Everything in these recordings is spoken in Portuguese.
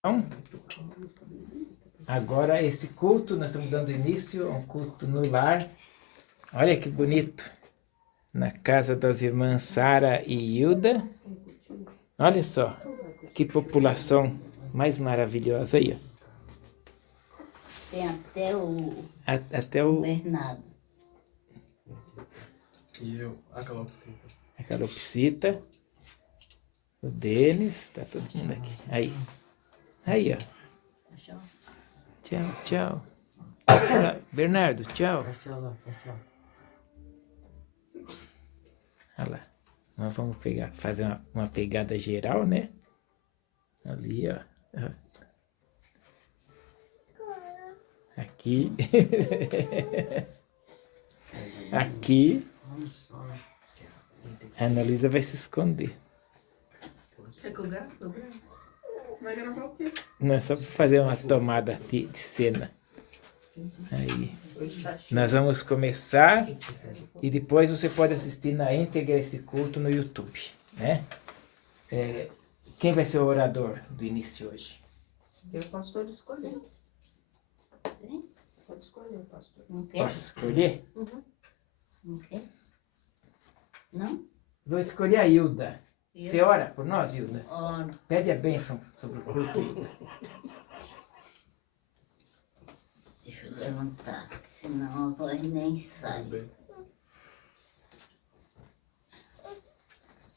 Então, agora esse culto, nós estamos dando início a um culto no lar. Olha que bonito. Na casa das irmãs Sara e Hilda. Olha só, que população mais maravilhosa aí, ó. Tem Até o Bernardo. E eu, a calopsita. a calopsita, o Denis, tá todo mundo aqui. Aí, ó. Tchau, tchau. Olha, Bernardo, tchau. Olha lá. Nós vamos fazer uma pegada geral, né? Ali, ó. Aqui. Aqui. A Ana Luísa vai se esconder. Vai gravar o quê? Não é só para fazer uma tomada de cena. Aí. Nós vamos começar e depois você pode assistir na íntegra esse culto no YouTube, né? Quem vai ser o orador do início hoje? Eu posso escolher. Pode escolher, pastor. Não quer? Posso escolher? Não quer? Não? Vou escolher a Hilda. Eu? Você ora por nós, Hilda? Oro. Pede a bênção sobre o culto, Hilda. Deixa eu levantar, porque senão a voz nem sai.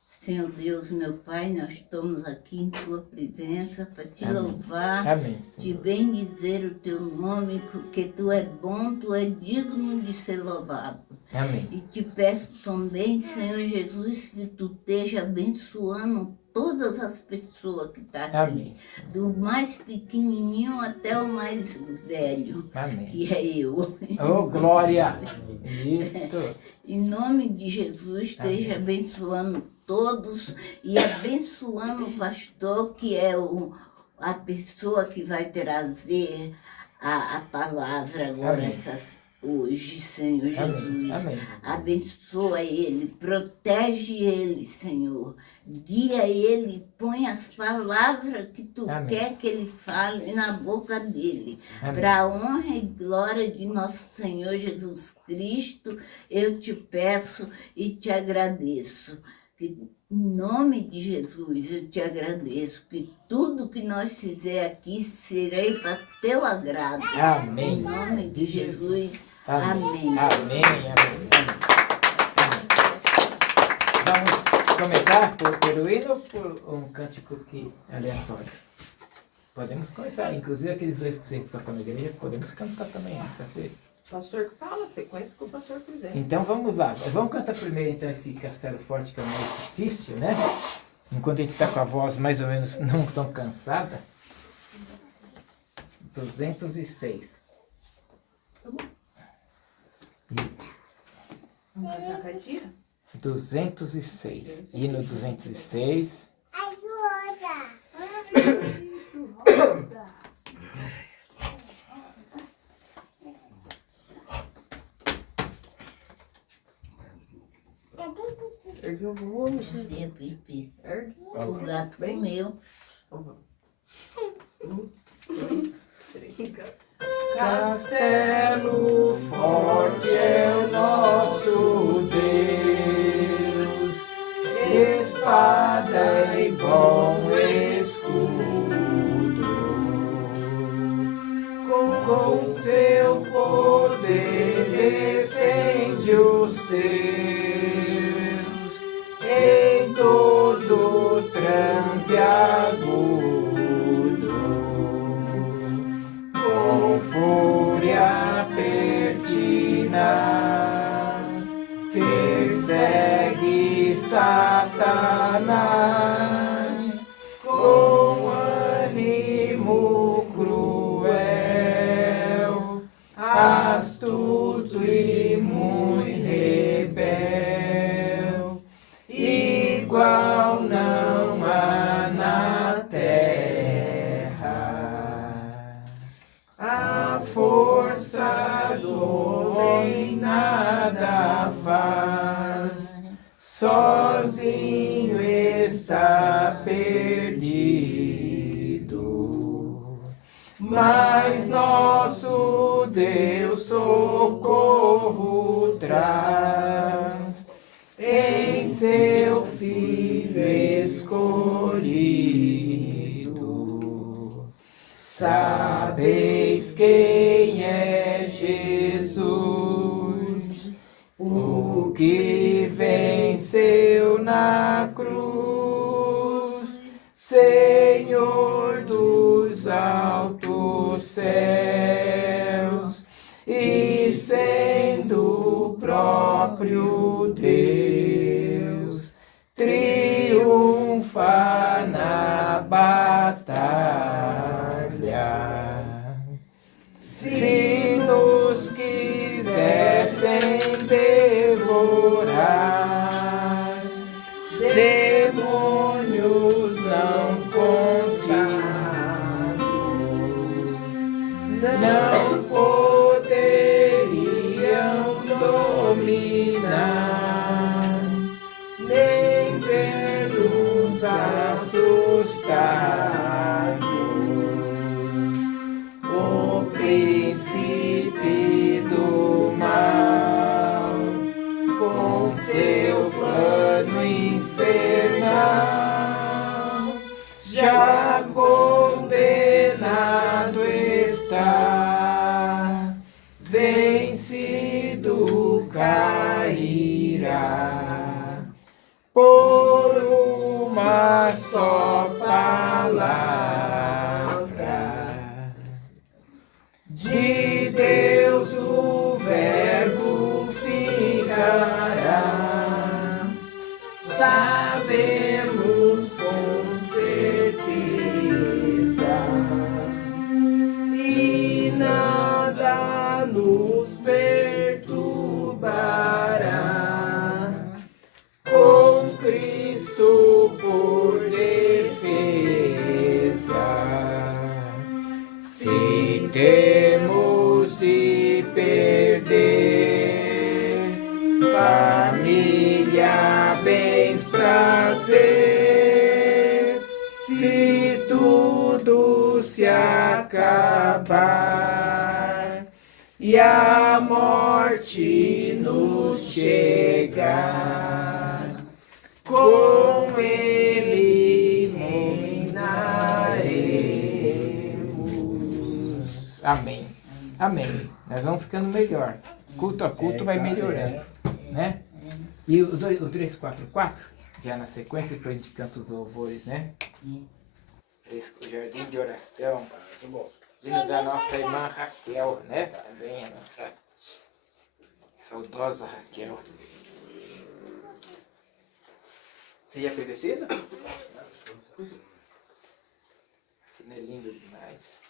Senhor Deus, meu Pai, nós estamos aqui em Tua presença para Te Amém. louvar, Amém, Te Senhor. bendizer o Teu nome, porque Tu é bom, Tu é digno de ser louvado. Amém. E te peço também, Senhor Jesus, que Tu esteja abençoando todas as pessoas que estão aqui. Amém. Do mais pequenininho até o mais velho, Amém. que é eu. Oh, glória! Isto. Em nome de Jesus, esteja abençoando todos e abençoando o pastor, que é a pessoa que vai trazer a palavra agora, Amém. hoje, Senhor Jesus. Amém. Amém. Abençoa ele, protege ele, Senhor. Guia ele, põe as palavras que Tu Amém. quer que ele fale na boca dele. Amém. Para a honra e glória de nosso Senhor Jesus Cristo, eu te peço e te agradeço. Que, em nome de Jesus, eu te agradeço que tudo que nós fizer aqui serei para teu agrado. Amém. Em nome de Jesus, amém. Amém. Amém. Vamos começar pelo hino ou por um cântico aleatório? Podemos começar. Inclusive aqueles dois que vocês tocam na igreja, podemos cantar também. Tá certo? Pastor que fala, sequência que o pastor quiser. Então vamos lá. Vamos cantar primeiro então esse Castelo Forte, que é o mais difícil, né? Enquanto a gente está com a voz mais ou menos não tão cansada. 206. Vamos cantar com a tia? 206. Hino 206. Ergue o volume. Cadê a pipi? Ergue. O gato comeu. Castelo forte é o nosso Deus, espada e bom escudo, com seu poder defende os seus em todo transe agudo. Com fúria mas nosso Deus socorro traz em seu Filho escolhido. Sabeis quem é Jesus, o que venceu na cruz, Senhor dos altos céus, e sendo o próprio Deus, triunfa na batalha. Se nos quisessem devorar, demônios não contados não poderiam dominar, nem ver-nos assustados. O príncipe do mal, com seu plano infernal, já condenado está, vencido cairá por uma só palavra de Deus. O Verbo ficará, sabemos com certeza, e nada nos perturbará, com Cristo por defesa. Se temos de perder família, bens, prazer, se tudo se acabar e a morte nos chegar, com Ele reinaremos. Amém. Amém. Nós vamos ficando melhor. Culto a culto vai melhorando, né? E o 344, já na sequência, que a gente canta os louvores, né? O jardim de oração, hino da nossa irmã Raquel, né? Também a nossa saudosa Raquel. Você já fez vestido? Esse é lindo demais.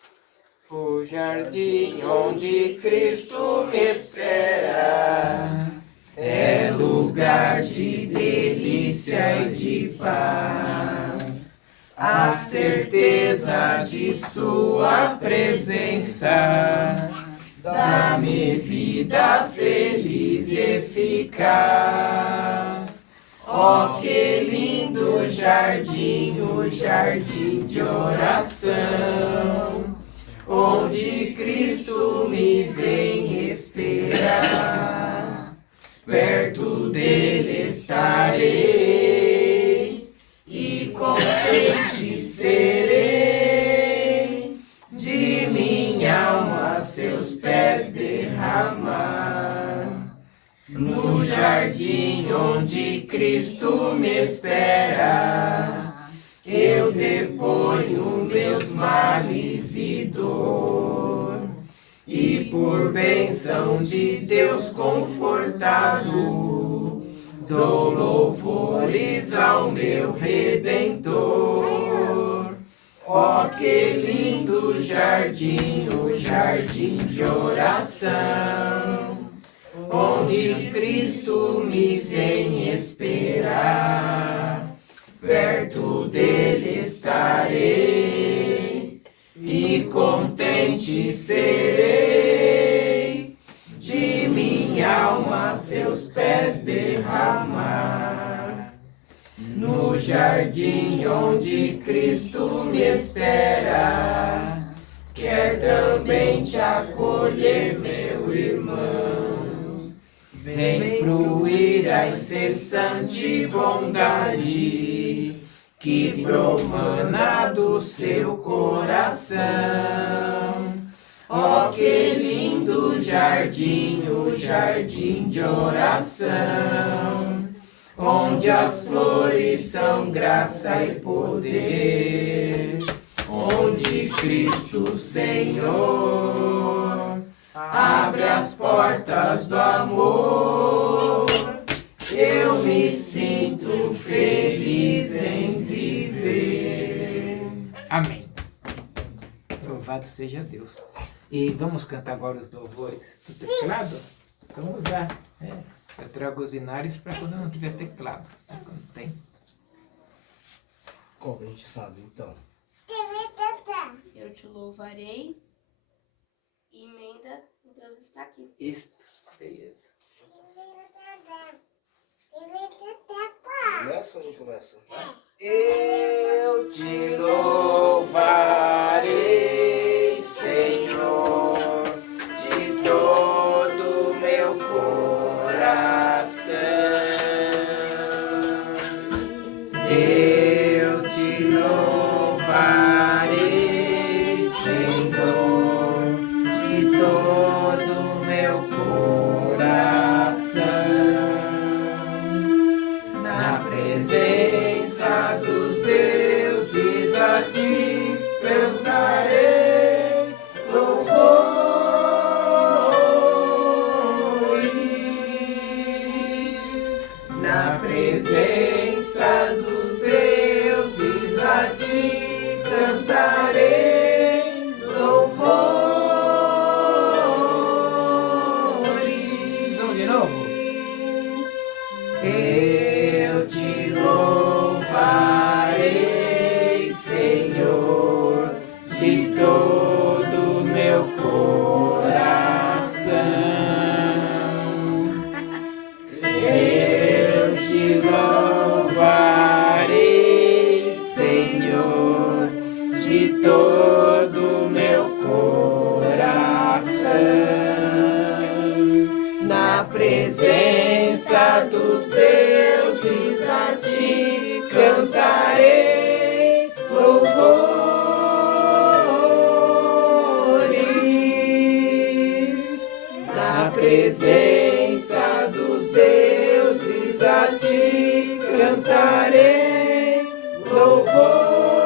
O jardim onde Cristo me espera é lugar de delícia e de paz, a certeza de sua presença dá-me vida feliz e eficaz. Oh, que lindo jardim, o jardim de oração, onde Cristo me vem esperar. Perto dele estarei e contente serei, de minha alma seus pés derramar. No jardim onde Cristo me espera, eu deponho meus males e dor, e por bênção de Deus confortado, dou louvores ao meu Redentor. Oh, que lindo jardim, o jardim de oração, onde Cristo me vem esperar. Perto dele estarei e contente serei, de minha alma seus pés derramar. No jardim onde Cristo me espera, quer vem te acolher, meu irmão. Vem fruir a incessante bondade que promana do seu coração. Oh, que lindo jardim, o jardim de oração, onde as flores são graça e poder, onde Cristo Senhor abre as portas do amor. Eu me sinto feliz em viver. Amém. Louvado seja Deus. E vamos cantar agora os louvores do teclado? Vamos lá. Eu trago os inários para quando não tiver teclado. Quando tem. Como a gente sabe, então? Eu te louvarei. Emenda, Deus está aqui. Isto, beleza. Começa ou não começa? Eu te louvarei, Senhor, de todo meu coração. Eu te louvarei, Senhor, de todo meu coração. Na presença dos deuses a ti cantarei louvores. Na presença dos deuses a ti cantarei louvores. Vamos de novo? Eu te louvarei, Senhor, de todo meu coração. Eu te louvarei, Senhor, de todo meu coração. Na presença dos deuses a ti cantarei louvores. Na presença dos deuses a ti cantarei louvores.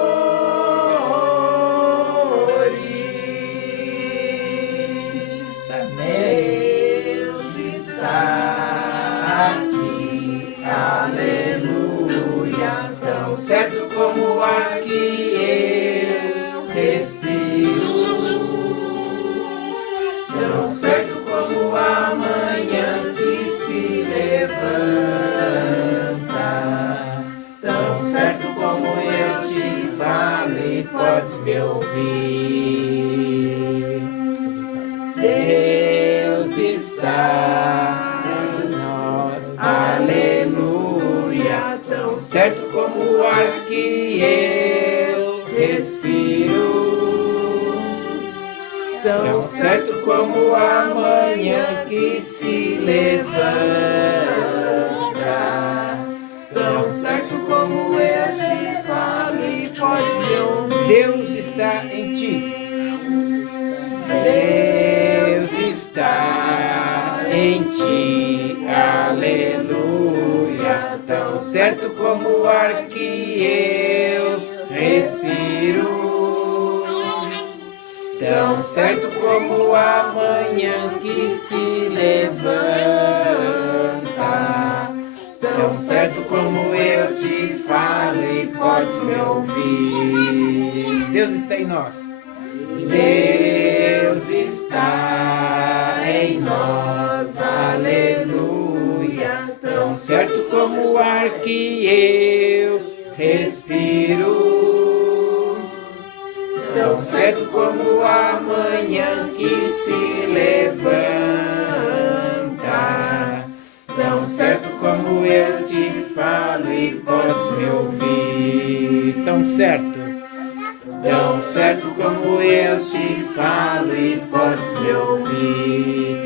Deus está aqui, aleluia, tão certo como o ar que eu respiro, tão certo como a manhã que se levanta, tão certo como eu te falo e podes me ouvir. Deus está em nós, aleluia, tão certo como o ar que eu respiro, tão certo como a manhã que se levanta, tão certo como eu te falo e podes me ouvir. Deus está em ti. Deus está em ti, aleluia, tão certo como o ar que eu respiro, tão certo como a manhã que se levanta, tão certo como eu te falo e podes me ouvir. Deus está em nós. Deus está em nós, aleluia, tão certo como o ar que eu respiro, tão certo como a manhã que se levanta, tão certo como eu te falo e podes me ouvir. Tão certo como eu te falo e podes me ouvir.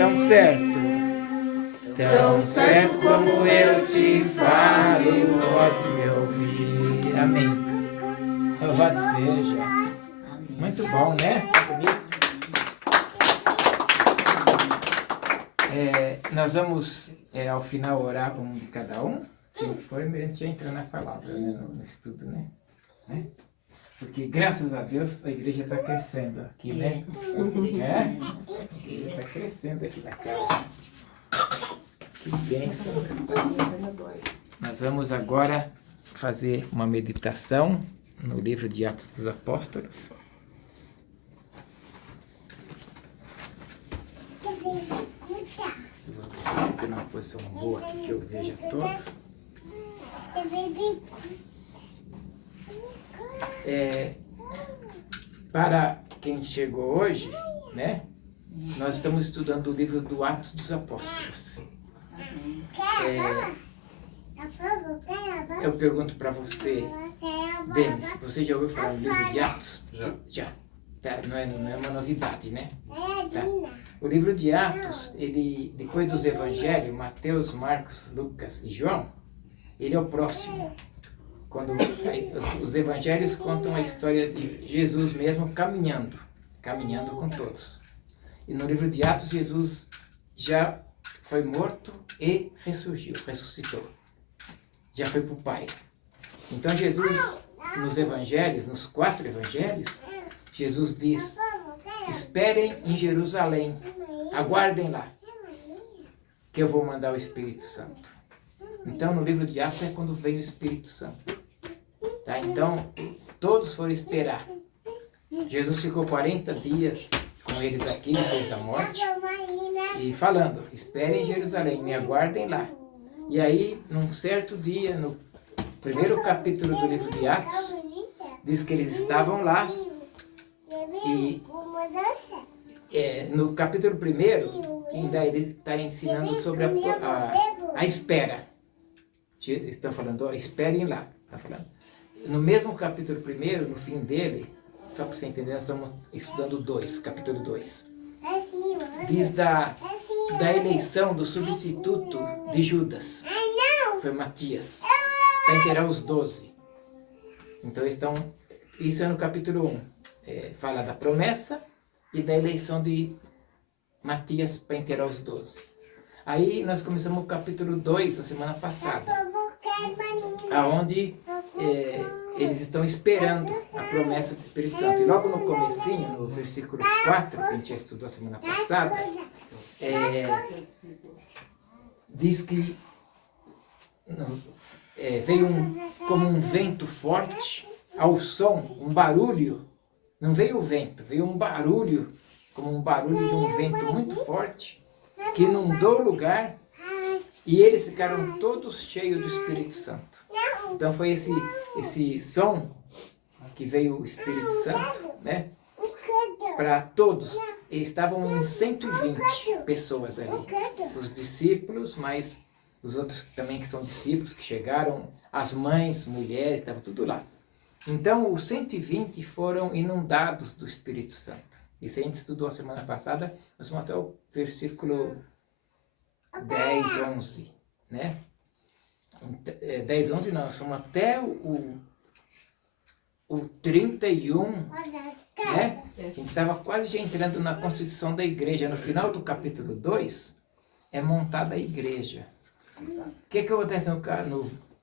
Tão certo como eu te falo, podes me ouvir. Amém. Louvado seja. Muito bom, né? Nós vamos, ao final, orar por um de cada um. Se for, a gente já entra na palavra, né? No estudo, né? Porque, graças a Deus, a igreja está crescendo aqui, né? A igreja está crescendo aqui na casa. Que bênção. Nós vamos agora fazer uma meditação no livro de Atos dos Apóstolos. Eu vou ver se eu fico numa posição boa aqui, que eu veja todos. Para quem chegou hoje, né? Nós estamos estudando o livro do Atos dos Apóstolos. Eu pergunto para você, Denis, você já ouviu falar do livro de Atos? Já. Tá, não é uma novidade, né? Tá. O livro de Atos, ele, depois dos evangelhos, Mateus, Marcos, Lucas e João, ele é o próximo. Quando os evangelhos contam a história de Jesus mesmo caminhando com todos. E no livro de Atos, Jesus já foi morto e ressuscitou. Já foi para o Pai. Então Jesus, nos evangelhos, nos 4 evangelhos, Jesus diz: esperem em Jerusalém, aguardem lá, que eu vou mandar o Espírito Santo. Então no livro de Atos é quando veio o Espírito Santo. Tá? Então todos foram esperar. Jesus ficou 40 dias com eles aqui depois da morte e falando: esperem em Jerusalém, me aguardem lá. E aí, num certo dia, no primeiro capítulo do livro de Atos, diz que eles estavam lá e no capítulo 1, ainda ele está ensinando sobre a espera. Estão falando, esperem lá. Tá falando. No mesmo capítulo 1, no fim dele, só para você entender, nós estamos estudando capítulo 2. Diz da eleição do substituto de Judas. Foi Matias. Para inteirar os 12. Então, isso é no capítulo 1. Fala da promessa e da eleição de Matias para inteirar os 12. Aí nós começamos o capítulo 2, a semana passada. Aonde eles estão esperando a promessa do Espírito Santo. E logo no comecinho, no versículo 4, que a gente já estudou a semana passada, diz que veio como um vento forte, ao som, um barulho. Não veio o vento, veio um barulho, como um barulho de um vento muito forte, que inundou o lugar e eles ficaram todos cheios do Espírito Santo. Então foi esse som que veio o Espírito Santo, né? Para todos. Eles estavam em 120 pessoas ali. Os discípulos, mas os outros também que são discípulos, que chegaram, as mães, mulheres, estava tudo lá. Então os 120 foram inundados do Espírito Santo. Isso a gente estudou a semana passada, nós vamos até o versículo 10, 11, né? 10, 11 não, nós fomos até o 31, né? A gente estava quase já entrando na constituição da igreja. No final do capítulo 2, é montada a igreja. O que acontece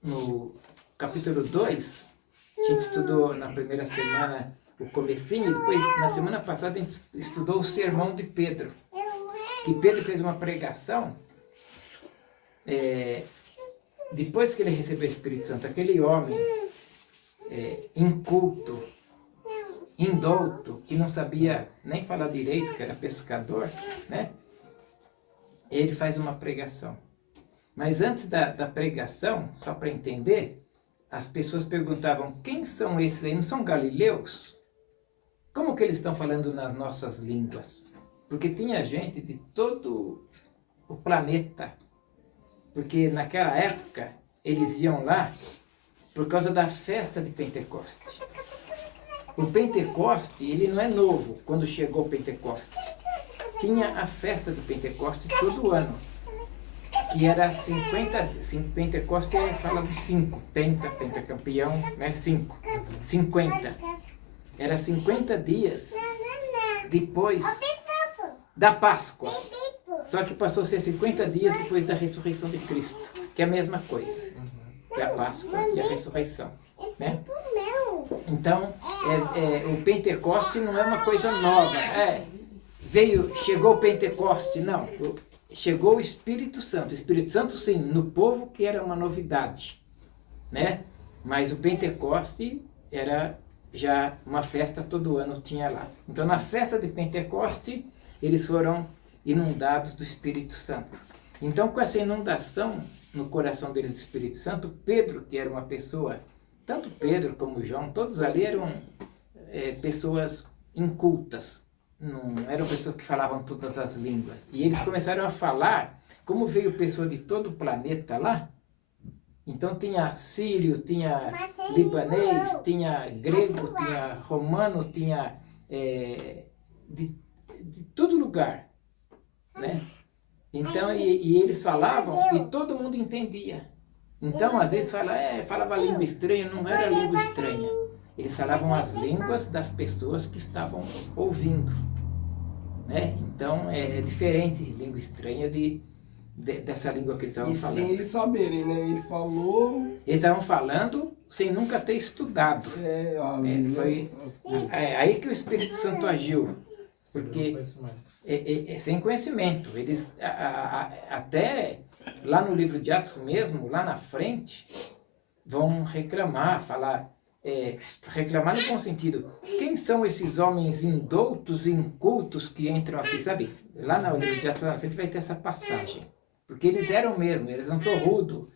no capítulo 2? A gente estudou na primeira semana o comecinho, e depois, na semana passada, a gente estudou o sermão de Pedro. Que Pedro fez uma pregação, depois que ele recebeu o Espírito Santo, aquele homem inculto, indouto, que não sabia nem falar direito, que era pescador, né? Ele faz uma pregação. Mas antes da pregação, só para entender, as pessoas perguntavam: quem são esses aí? Não são galileus? Como que eles estão falando nas nossas línguas? Porque tinha gente de todo o planeta. Porque naquela época, eles iam lá por causa da festa de Pentecoste. O Pentecoste, ele não é novo quando chegou o Pentecoste. tinha a festa de Pentecostes todo ano. Que era 50, Pentecostes fala de 5, pentacampeão, né? 5, 50. Era 50 dias depois da Páscoa. Só que passou a ser 50 dias depois da ressurreição de Cristo, que é a mesma coisa, que é a Páscoa e a ressurreição, né? Então, o Pentecoste não é uma coisa nova, chegou o Pentecoste, não. Chegou o Espírito Santo sim, no povo que era uma novidade, né? Mas o Pentecoste era já uma festa todo ano tinha lá. Então na festa de Pentecoste eles foram inundados do Espírito Santo. Então com essa inundação no coração deles do Espírito Santo, Pedro, que era uma pessoa, tanto Pedro como João, todos ali eram pessoas incultas. Não eram pessoas que falavam todas as línguas. E eles começaram a falar, como veio pessoa de todo o planeta lá, então tinha sírio, tinha libanês, tinha grego, tinha romano, tinha de todo lugar, né? Então, e eles falavam e todo mundo entendia. Então, às vezes falava língua estranha, não era língua estranha. Eles falavam as línguas das pessoas que estavam ouvindo, né? Então é diferente língua estranha dessa língua que eles estavam falando. E sem eles saberem, né? Eles estavam falando sem nunca ter estudado. Foi aí que o Espírito Santo agiu, porque sem conhecimento. Eles até lá no livro de Atos mesmo, lá na frente, vão reclamar, reclamar no bom sentido. Quem são esses homens indoutos e incultos que entram aqui, sabe? Lá no livro de Atos, lá na frente, vai ter essa passagem. Porque eles eram mesmo, eles não torrudos.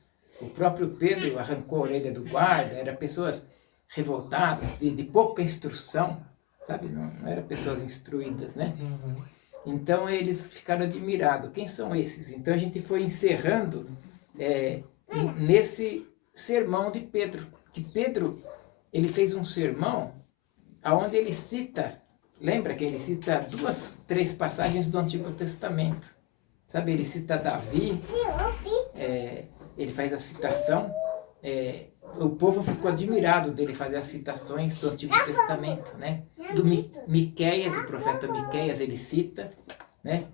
O próprio Pedro arrancou a orelha do guarda, eram pessoas revoltadas, de pouca instrução, sabe? Não eram pessoas instruídas, né? Então eles ficaram admirados. Quem são esses? Então a gente foi encerrando nesse sermão de Pedro. Que Pedro, ele fez um sermão onde ele cita, lembra que ele cita 2, 3 passagens do Antigo Testamento. Sabe, ele cita Davi, ele faz a citação, o povo ficou admirado dele fazer as citações do Antigo Testamento, né? Do Miqueias, o profeta Miqueias, ele cita, né?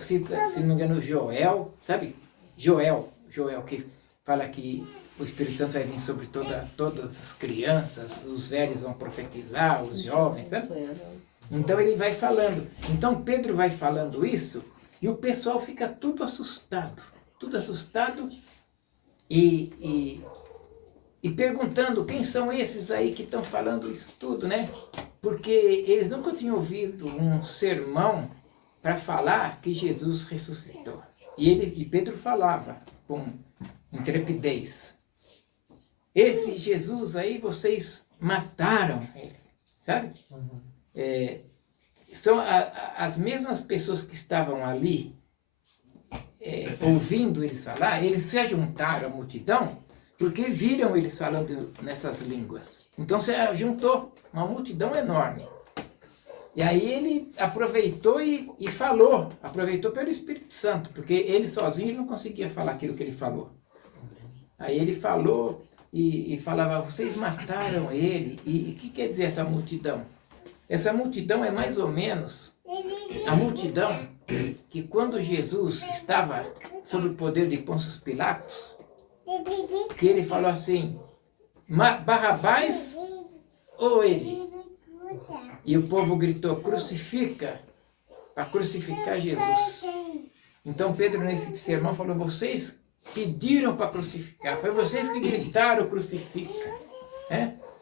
Cita, se não me engano, Joel, sabe? Joel que fala que o Espírito Santo vai vir sobre todas as crianças, os velhos vão profetizar, os jovens, sabe? Então ele vai falando. Então Pedro vai falando isso e o pessoal fica tudo assustado e perguntando quem são esses aí que estão falando isso tudo, né? Porque eles nunca tinham ouvido um sermão para falar que Jesus ressuscitou. E Pedro falava com intrepidez. Esse Jesus aí, vocês mataram ele, sabe? São as mesmas pessoas que estavam ali ouvindo eles falar, eles se juntaram à multidão porque viram eles falando nessas línguas. Então se juntou uma multidão enorme. E aí ele aproveitou e falou, aproveitou pelo Espírito Santo, porque ele sozinho não conseguia falar aquilo que ele falou. Aí ele falou e falava, vocês mataram ele. E o que quer dizer essa multidão? Essa multidão é mais ou menos a multidão que quando Jesus estava sob o poder de Pôncio Pilatos, que ele falou assim, Barrabás ou ele? E o povo gritou, crucifica, para crucificar Jesus. Então Pedro nesse sermão falou, vocês pediram para crucificar, foi vocês que gritaram, crucifica.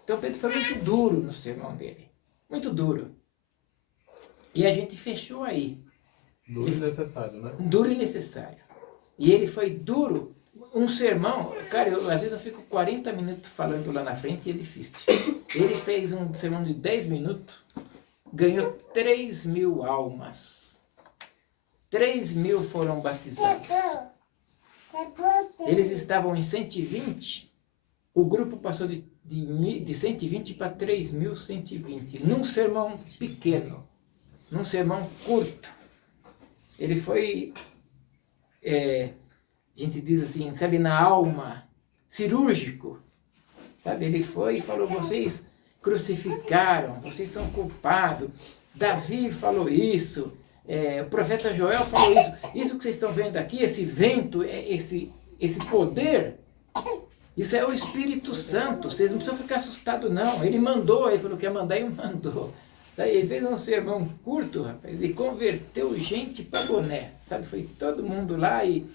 Então Pedro foi muito duro no sermão dele, muito duro. E a gente fechou aí. Duro e necessário, né? Duro e necessário. E ele foi duro. Um sermão, cara, às vezes eu fico 40 minutos falando lá na frente e é difícil. Ele fez um sermão de 10 minutos, ganhou 3.000 almas. 3.000 foram batizados. Eles estavam em 120, o grupo passou de 120 para 3.120, num sermão pequeno, num sermão curto. ele foi, a gente diz assim, sabe, na alma, cirúrgico. Sabe, ele foi e falou, vocês crucificaram, vocês são culpados. Davi falou isso, o profeta Joel falou isso. Isso que vocês estão vendo aqui, esse vento, esse poder, isso é o Espírito Santo. Vocês não precisam ficar assustados, não. Ele mandou, ele falou que ia mandar e mandou. Daí ele fez um sermão curto, rapaz, e converteu gente para boné. Sabe, foi todo mundo lá e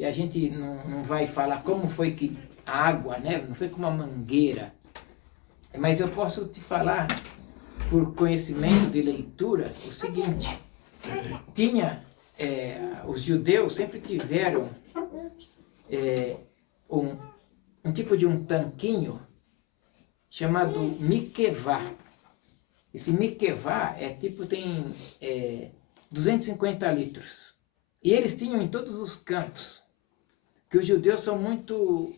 a gente não vai falar como foi que a água, né? Não foi com uma mangueira. Mas eu posso te falar, por conhecimento de leitura, o seguinte. Os judeus sempre tiveram um tipo de um tanquinho chamado mikvah. Esse mikvah tem 250 litros. E eles tinham em todos os cantos. Que os judeus são muito,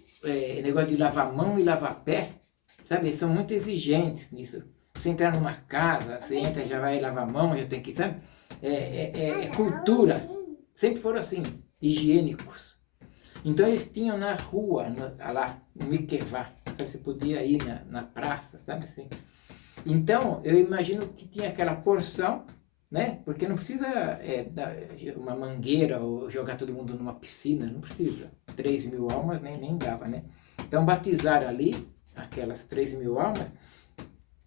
negócio de lavar a mão e lavar pé, sabe? Eles são muito exigentes nisso. Você entrar numa casa, você entra, já vai lavar a mão, já tem que, sabe? É cultura. Sempre foram assim, higiênicos. Então eles tinham na rua, lá, no mikvah. Você podia ir na praça, sabe assim? Então, eu imagino que tinha aquela porção, né? Porque não precisa dar uma mangueira ou jogar todo mundo numa piscina, não precisa. 3.000 almas nem dava, né? Então batizaram ali aquelas 3.000 almas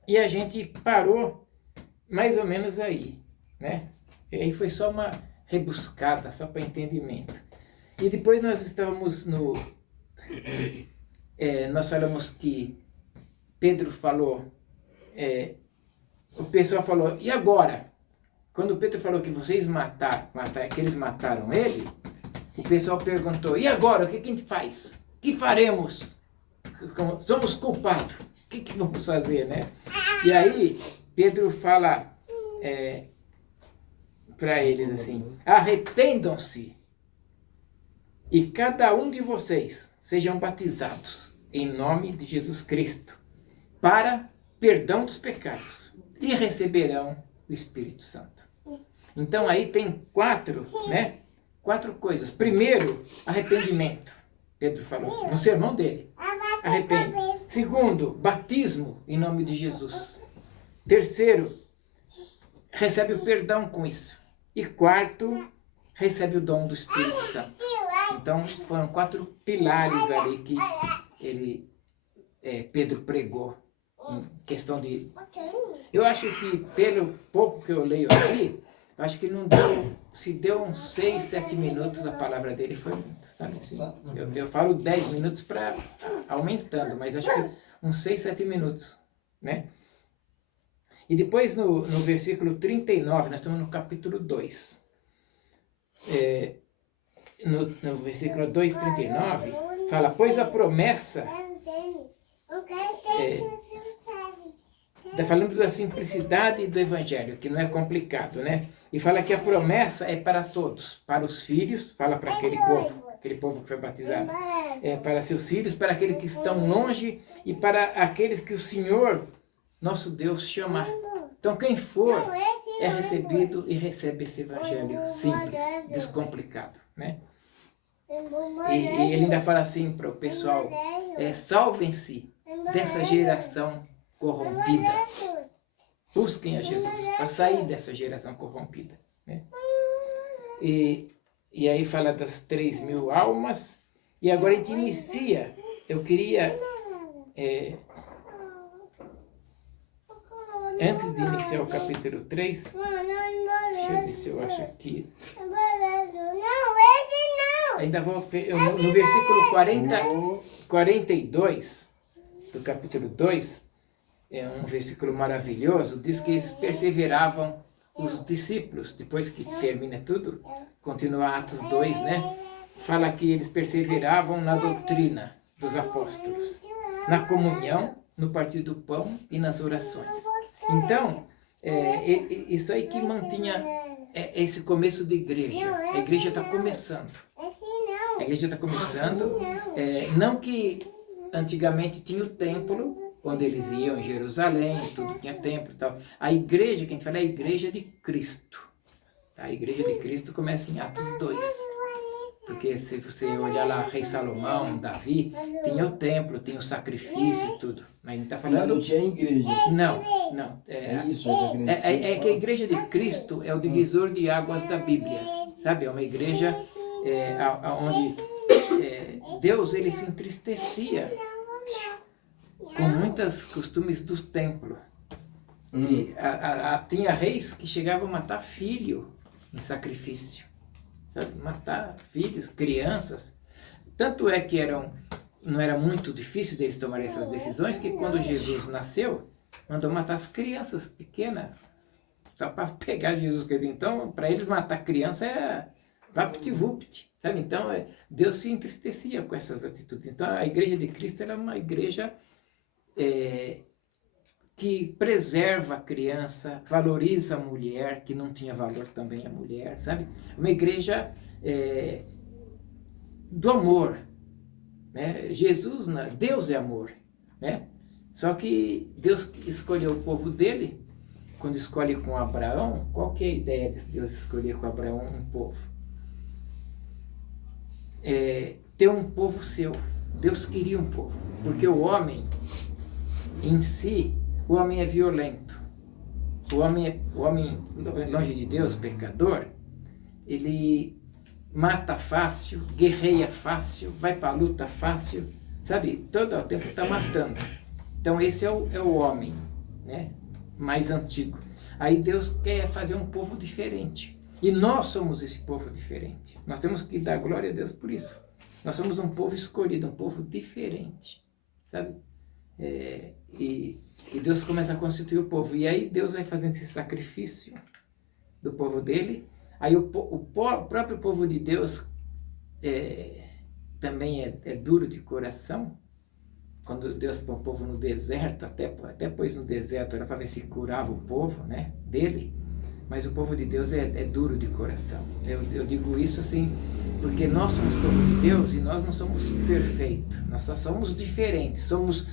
e a gente parou mais ou menos aí, né? E aí foi só uma rebuscada, só para entendimento. E depois nós estávamos nós falamos que Pedro falou, o pessoal falou, e agora? Quando Pedro falou que vocês que eles mataram ele, o pessoal perguntou, e agora, o que a gente faz? O que faremos? Somos culpados. O que vamos fazer, né? E aí, Pedro fala para eles assim, arrependam-se e cada um de vocês sejam batizados em nome de Jesus Cristo para perdão dos pecados e receberão o Espírito Santo. Então aí tem 4 coisas. Primeiro, arrependimento. Pedro falou no sermão dele. Arrepende. Segundo, batismo em nome de Jesus. Terceiro, recebe o perdão com isso. E quarto, recebe o dom do Espírito Santo. Então foram 4 pilares ali que Pedro pregou em questão de... Eu acho que pelo pouco que eu leio aqui, acho que não deu, se deu uns 6, 7 minutos a palavra dele foi muito, sabe assim? Eu falo 10 minutos para aumentando, mas acho que uns 6, 7 minutos, né? E depois no versículo 39, nós estamos no capítulo 2. No versículo 2:39, fala, pois a promessa... Está falando da simplicidade do evangelho, que não é complicado, né? E fala que a promessa é para todos, para os filhos, fala para aquele povo que foi batizado, para seus filhos, para aqueles que estão longe e para aqueles que o Senhor, nosso Deus, chamar. Então quem for é recebido e recebe esse evangelho simples, descomplicado, né? E ele ainda fala assim para o pessoal, salvem-se dessa geração corrompida. Busquem a Jesus para sair dessa geração corrompida, né? E aí fala das 3.000 almas. E agora a gente inicia. Eu queria, antes de iniciar o capítulo 3, deixa eu ver se eu acho aqui. Ainda vou, no versículo 42 do capítulo 2, é um versículo maravilhoso, diz que eles perseveravam, os discípulos, depois que termina tudo, continua Atos 2, né? Fala que eles perseveravam na doutrina dos apóstolos, na comunhão, no partir do pão e nas orações. Então, isso aí que mantinha esse começo de igreja. A igreja está começando. A igreja está começando, não que antigamente tinha o templo, onde eles iam em Jerusalém, tudo tinha templo e tal. A igreja, que a gente fala, é a igreja de Cristo. a igreja de Cristo começa em Atos 2. Porque se você olhar lá, rei Salomão, Davi, tinha o templo, tinha o sacrifício e tudo. Mas não está falando... Não tinha igreja. Não. É isso, as igrejas. É que a igreja de Cristo é o divisor de águas da Bíblia. Sabe? É uma igreja onde Deus ele se entristecia com muitos costumes do templo. E, tinha reis que chegavam a matar filho em sacrifício. Sabe? Matar filhos, crianças. Tanto é que não era muito difícil deles tomarem essas decisões, que quando Jesus nasceu, mandou matar as crianças pequenas. Só para pegar Jesus. Quer dizer, então, para eles matar criança é vapt-vupt. Sabe? Então, Deus se entristecia com essas atitudes. Então, a igreja de Cristo era uma igreja que preserva a criança, valoriza a mulher, que não tinha valor também a mulher, sabe? Uma igreja do amor, né? Deus é amor, né? Só que Deus escolheu o povo dele, quando escolhe com Abraão. Qual que é a ideia de Deus escolher com Abraão um povo? Ter um povo seu. Deus queria um povo, porque o homem em si, o homem é violento. O homem, longe de Deus, pecador, ele mata fácil, guerreia fácil, vai para a luta fácil, sabe? Todo o tempo está matando. Então esse é o homem, né? Mais antigo. Aí Deus quer fazer um povo diferente. E nós somos esse povo diferente. Nós temos que dar glória a Deus por isso. Nós somos um povo escolhido, um povo diferente, sabe? E Deus começa a constituir o povo. E aí Deus vai fazendo esse sacrifício do povo dele. Aí o próprio povo de Deus também é duro de coração. Quando Deus põe o povo no deserto, até pôs no deserto, era para ver se curava o povo, né, dele. Mas o povo de Deus é duro de coração. Eu digo isso assim, porque nós somos povo de Deus e nós não somos perfeitos. Nós só somos diferentes. Somos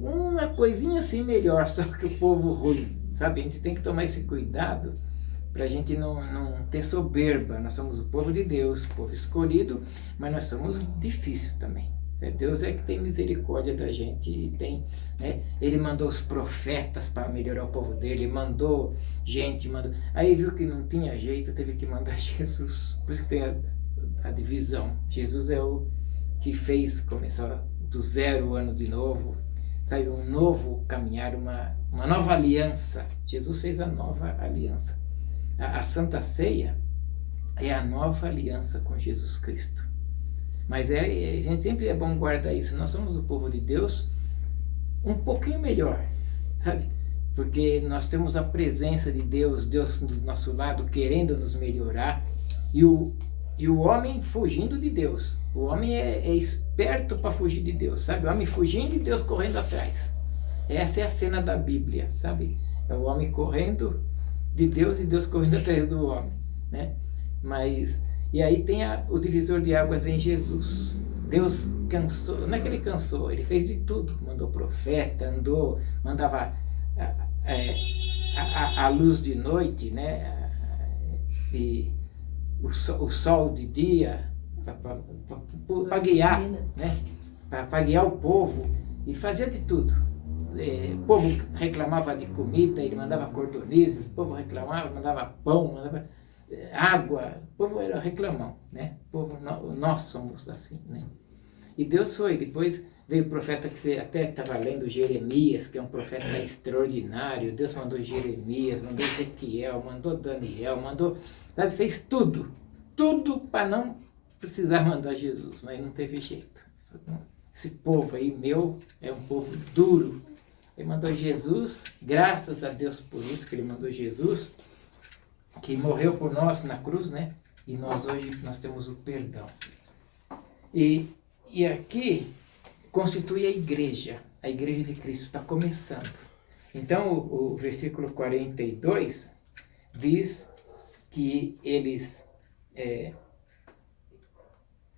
uma coisinha assim melhor, só que o povo ruim, sabe? A gente tem que tomar esse cuidado para a gente não ter soberba. Nós somos o povo de Deus, o povo escolhido, mas nós somos difíceis também. Deus é que tem misericórdia da gente e tem, né? Ele mandou os profetas para melhorar o povo dele, mandou gente, aí viu que não tinha jeito, teve que mandar Jesus. Por isso que tem a divisão. Jesus é o que fez começar do zero ano de novo, sabe? Um novo caminhar, uma nova aliança. Jesus fez a nova aliança. A Santa Ceia é a nova aliança com Jesus Cristo. Mas a gente sempre é bom guardar isso. Nós somos o povo de Deus um pouquinho melhor, sabe? Porque nós temos a presença de Deus do nosso lado, querendo nos melhorar, e o homem fugindo de Deus. O homem é esperto para fugir de Deus, sabe? O homem fugindo e Deus correndo atrás. Essa é a cena da Bíblia, sabe? É o homem correndo de Deus e Deus correndo atrás do homem, né? E aí tem o divisor de águas, vem Jesus. Deus cansou, não é que ele cansou, ele fez de tudo. Mandou profeta, mandava a luz de noite, né? E o sol de dia, para guiar, né? Para guiar o povo, e fazia de tudo. O povo reclamava de comida, ele mandava cordonizes, o povo reclamava, mandava pão, mandava água, o povo era reclamão, né? O povo, nós somos assim, né? E Deus foi. Depois veio o profeta que você até estava lendo, Jeremias, que é um profeta extraordinário. Deus mandou Jeremias, mandou Ezequiel, mandou Daniel, sabe, fez tudo para não precisar mandar Jesus, mas não teve jeito. Esse povo aí meu é um povo duro. Ele mandou Jesus, graças a Deus por isso que ele mandou Jesus, que morreu por nós na cruz, né? E hoje nós temos o perdão. E aqui constitui a igreja de Cristo, está começando. Então o versículo 42 diz que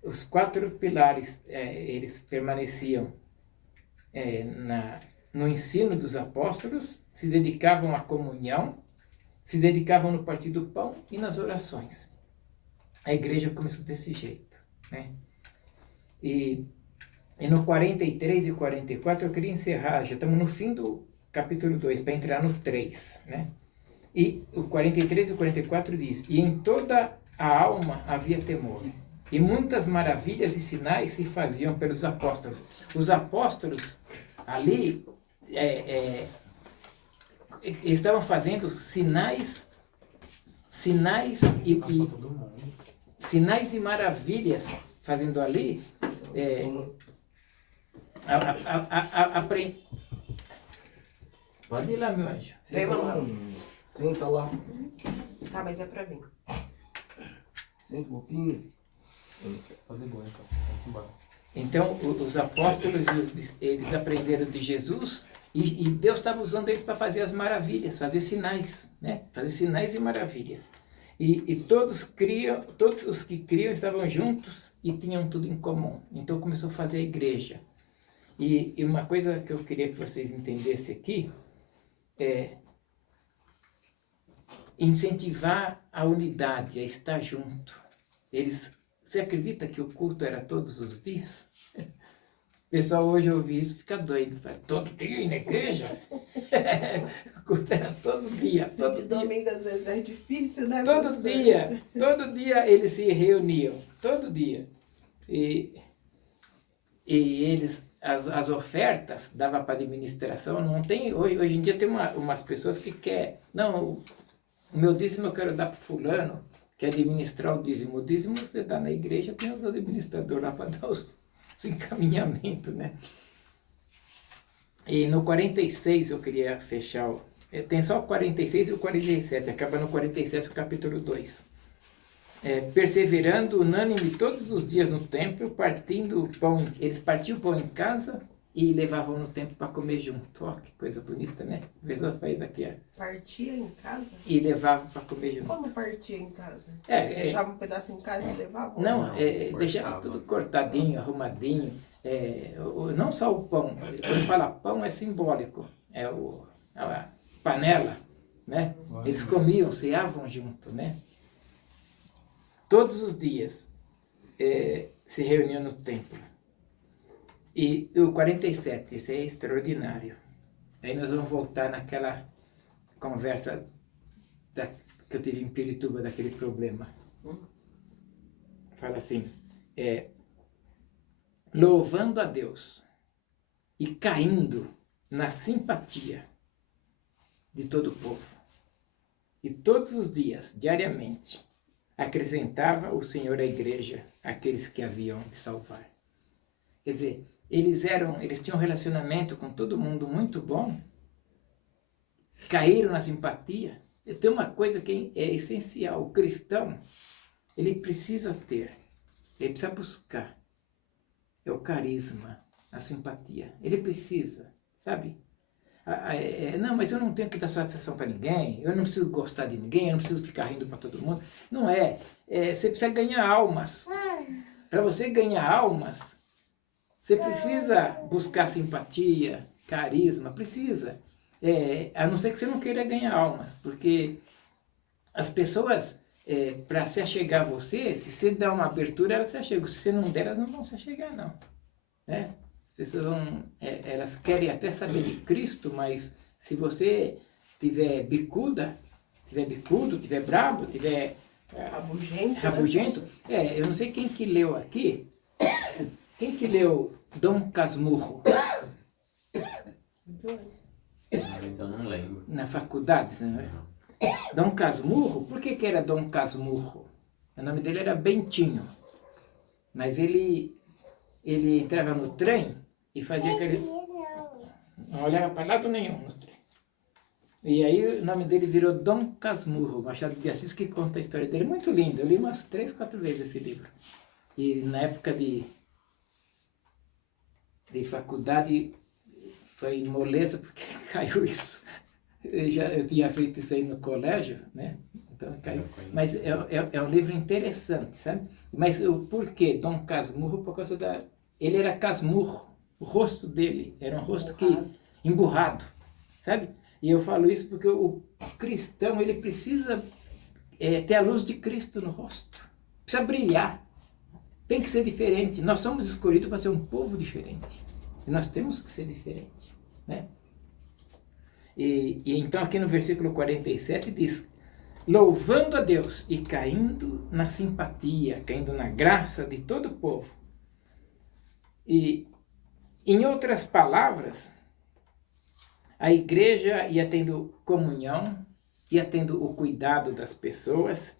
os 4 pilares, eles permaneciam no ensino dos apóstolos, se dedicavam à comunhão, se dedicavam no partir do pão e nas orações. A igreja começou desse jeito, né? E no 43 e 44 eu queria encerrar, já estamos no fim do capítulo 2, para entrar no 3, né? E o 43 e o 44 diz: e em toda a alma havia temor, e muitas maravilhas e sinais se faziam pelos apóstolos. Os apóstolos ali estavam fazendo sinais sinais e maravilhas, fazendo ali Pode ir lá, meu anjo. Vem, Manuel. Senta lá. Tá, mas é pra mim. Senta um pouquinho. Tá de boa, então. Vamos embora. Então, os apóstolos, eles aprenderam de Jesus e Deus estava usando eles para fazer as maravilhas, fazer sinais, né? Fazer sinais e maravilhas. E todos os que criam estavam juntos e tinham tudo em comum. Então começou a fazer a igreja. E uma coisa que eu queria que vocês entendessem aqui é incentivar a unidade, a estar junto. Você acredita que o culto era todos os dias? O pessoal hoje ouve isso, fica doido. Fala, todo dia na igreja? O culto era todo dia. De domingo às vezes é difícil, né? Todo dia eles se reuniam, todo dia. E eles, as ofertas dava para administração, não tem, hoje em dia tem umas pessoas que querem, não, o meu dízimo eu quero dar para fulano, que administrar o dízimo. O dízimo você dá na igreja, tem os administradores lá para dar os encaminhamentos, né? E no 46 eu queria fechar, tem só o 46 e o 47, acaba no 47 o capítulo 2. Perseverando unânime todos os dias no templo, partindo pão, eles partiam o pão em casa e levavam no templo para comer junto. Ó, que coisa bonita, né? A pessoa faz aqui, ó. Partia em casa? E levavam para comer junto. Como partia em casa? Deixava um pedaço em casa e levava? Não, deixava tudo cortadinho, arrumadinho. Não só o pão. Quando fala pão é simbólico. É a panela, né? Eles comiam, ceavam junto, né? Todos os dias se reuniam no templo. E o 47, esse é extraordinário. Aí nós vamos voltar naquela conversa que eu tive em Pirituba, daquele problema. Fala assim, louvando a Deus e caindo na simpatia de todo o povo. E todos os dias, diariamente, acrescentava o Senhor à igreja aqueles que haviam de salvar. Quer dizer, eles tinham um relacionamento com todo mundo muito bom, caíram na simpatia. Tem uma coisa que é essencial, o cristão, ele precisa ter, ele precisa buscar, é o carisma, a simpatia, ele precisa, sabe? Não, mas eu não tenho que dar satisfação para ninguém, eu não preciso gostar de ninguém, eu não preciso ficar rindo para todo mundo. Não você precisa ganhar almas. Para você ganhar almas, você precisa buscar simpatia, carisma, precisa. A não ser que você não queira ganhar almas, porque as pessoas, para se achegar a você, se você der uma abertura, elas se achegam. Se você não der, elas não vão se achegar, não. Né? As pessoas elas querem até saber de Cristo, mas se você tiver bicudo, tiver brabo, tiver rabugento, eu não sei quem que leu aqui, quem que leu Dom Casmurro? Mas eu não lembro. Na faculdade, né? Dom Casmurro, por que era Dom Casmurro? O nome dele era Bentinho, mas ele entrava no trem e fazia aquele... Não olhava para lado nenhum no trem. E aí o nome dele virou Dom Casmurro, Machado de Assis, que conta a história dele. Muito lindo, eu li umas 3, 4 vezes esse livro. E na época de faculdade foi moleza porque caiu isso. Eu tinha feito isso aí no colégio, né? Então caiu. Mas é um livro interessante, sabe? Mas o porquê Dom Casmurro? Por causa ele era casmurro. O rosto dele era um rosto emburrado, sabe? E eu falo isso porque cristão, ele precisa ter a luz de Cristo no rosto. Precisa brilhar. Tem que ser diferente. Nós somos escolhidos para ser um povo diferente. E nós temos que ser diferente, né? E então aqui no versículo 47 diz: louvando a Deus e caindo na simpatia, caindo na graça de todo o povo. E, em outras palavras, a igreja ia tendo comunhão, ia tendo o cuidado das pessoas,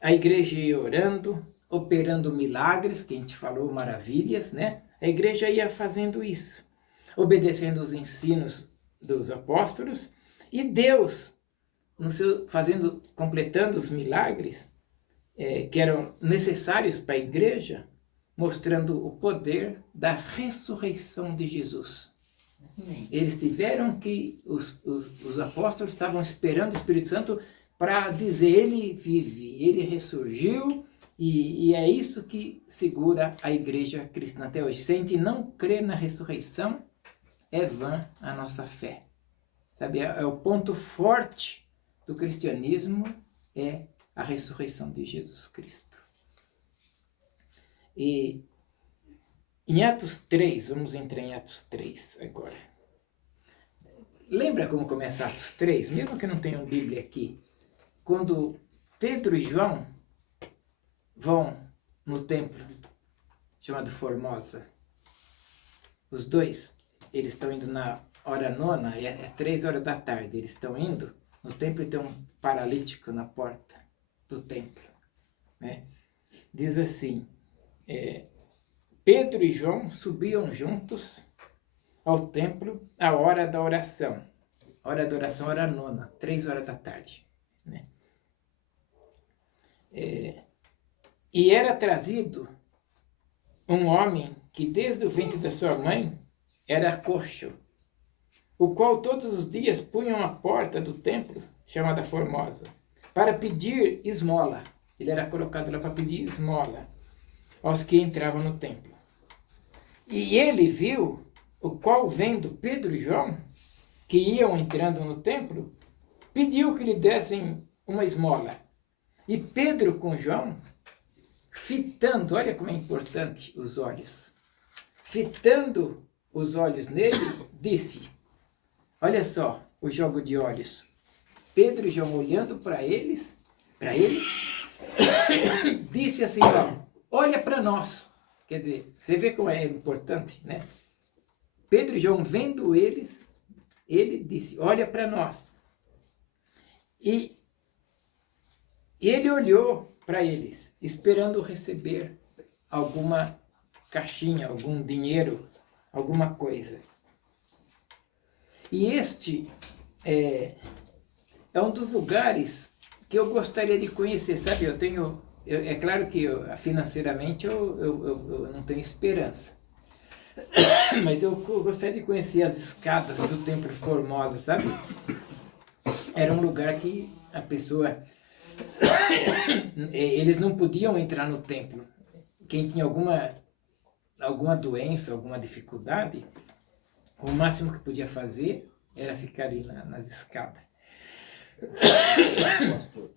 a igreja ia orando, operando milagres, que a gente falou, maravilhas, né? A igreja ia fazendo isso, obedecendo os ensinos dos apóstolos, e Deus, completando os milagres que eram necessários para a igreja, mostrando o poder da ressurreição de Jesus. Eles tiveram que, os apóstolos estavam esperando o Espírito Santo para dizer: ele vive, ele ressurgiu, e é isso que segura a igreja cristã até hoje. Se a gente não crer na ressurreição, é vã a nossa fé. Sabe, é o ponto forte do cristianismo, é a ressurreição de Jesus Cristo. E em Atos 3, vamos entrar em Atos 3 agora. Lembra como começa Atos 3? Mesmo que não tenham Bíblia aqui, quando Pedro e João vão no templo chamado Formosa, os dois, eles estão indo na hora nona, é 3 horas da tarde, eles estão indo no templo e tem um paralítico na porta do templo, né? Diz assim: Pedro e João subiam juntos ao templo à hora da oração. Hora da oração, hora nona, 3 horas da tarde, né? E era trazido um homem que desde o ventre da sua mãe era coxo, o qual todos os dias punham à porta do templo, chamada Formosa, para pedir esmola. Ele era colocado lá para pedir esmola aos que entravam no templo. E ele viu, o qual, vendo Pedro e João, que iam entrando no templo, pediu que lhe dessem uma esmola. E Pedro com João, fitando, olha como é importante os olhos, fitando os olhos nele, disse, olha só o jogo de olhos, Pedro e João olhando para ele, disse assim, ó, olha para nós. Quer dizer, você vê como é importante, né? Pedro e João vendo eles, ele disse, olha para nós. E ele olhou para eles, esperando receber alguma caixinha, algum dinheiro, alguma coisa. E este é um dos lugares que eu gostaria de conhecer, sabe? É claro que financeiramente eu não tenho esperança, mas eu gostaria de conhecer as escadas do Templo Formosa, sabe? Era um lugar que a pessoa... Eles não podiam entrar no templo. Quem tinha alguma doença, alguma dificuldade, o máximo que podia fazer era ficar ali nas escadas. Pastor,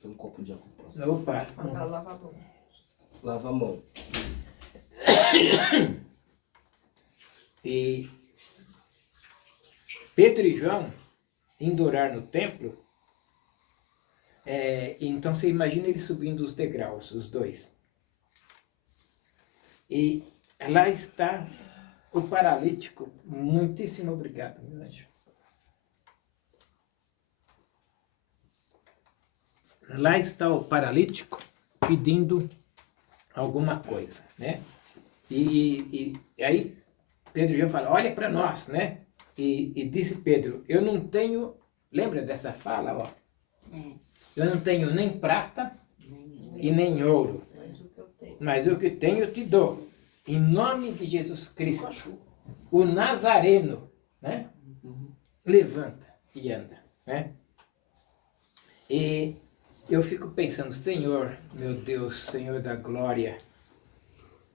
tem um copo de água. Pastor. Opa! Lava a mão. Lava a mão. E Pedro e João indo orar no templo, então você imagina eles subindo os degraus, os dois. E lá está o paralítico. Muitíssimo obrigado, meu anjo. Lá está o paralítico pedindo alguma coisa, né? E aí Pedro e João falam, olha para nós, né? E disse Pedro, eu não tenho, lembra dessa fala, ó? Eu não tenho nem prata e nem ouro, mas o que tenho eu te dou. Em nome de Jesus Cristo, o Nazareno, né? Levanta e anda, né? E eu fico pensando, Senhor, meu Deus, Senhor da glória,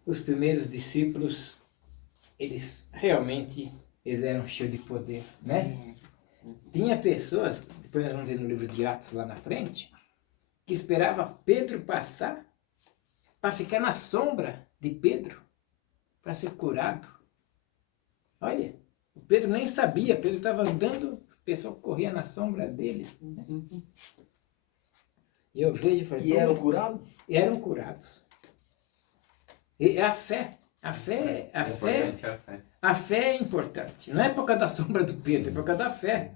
os primeiros discípulos, eles eram cheios de poder, né? Tinha pessoas, depois nós vamos ver no livro de Atos lá na frente, que esperava Pedro passar para ficar na sombra de Pedro, para ser curado. Olha, o Pedro nem sabia, Pedro estava andando, o pessoal corria na sombra dele. E eu vejo e falei, E eram curados? eram curados. E a fé, a fé, a fé, Importante é a fé. a fé é importante. Não é por causa da sombra do Pedro, é por causa da fé.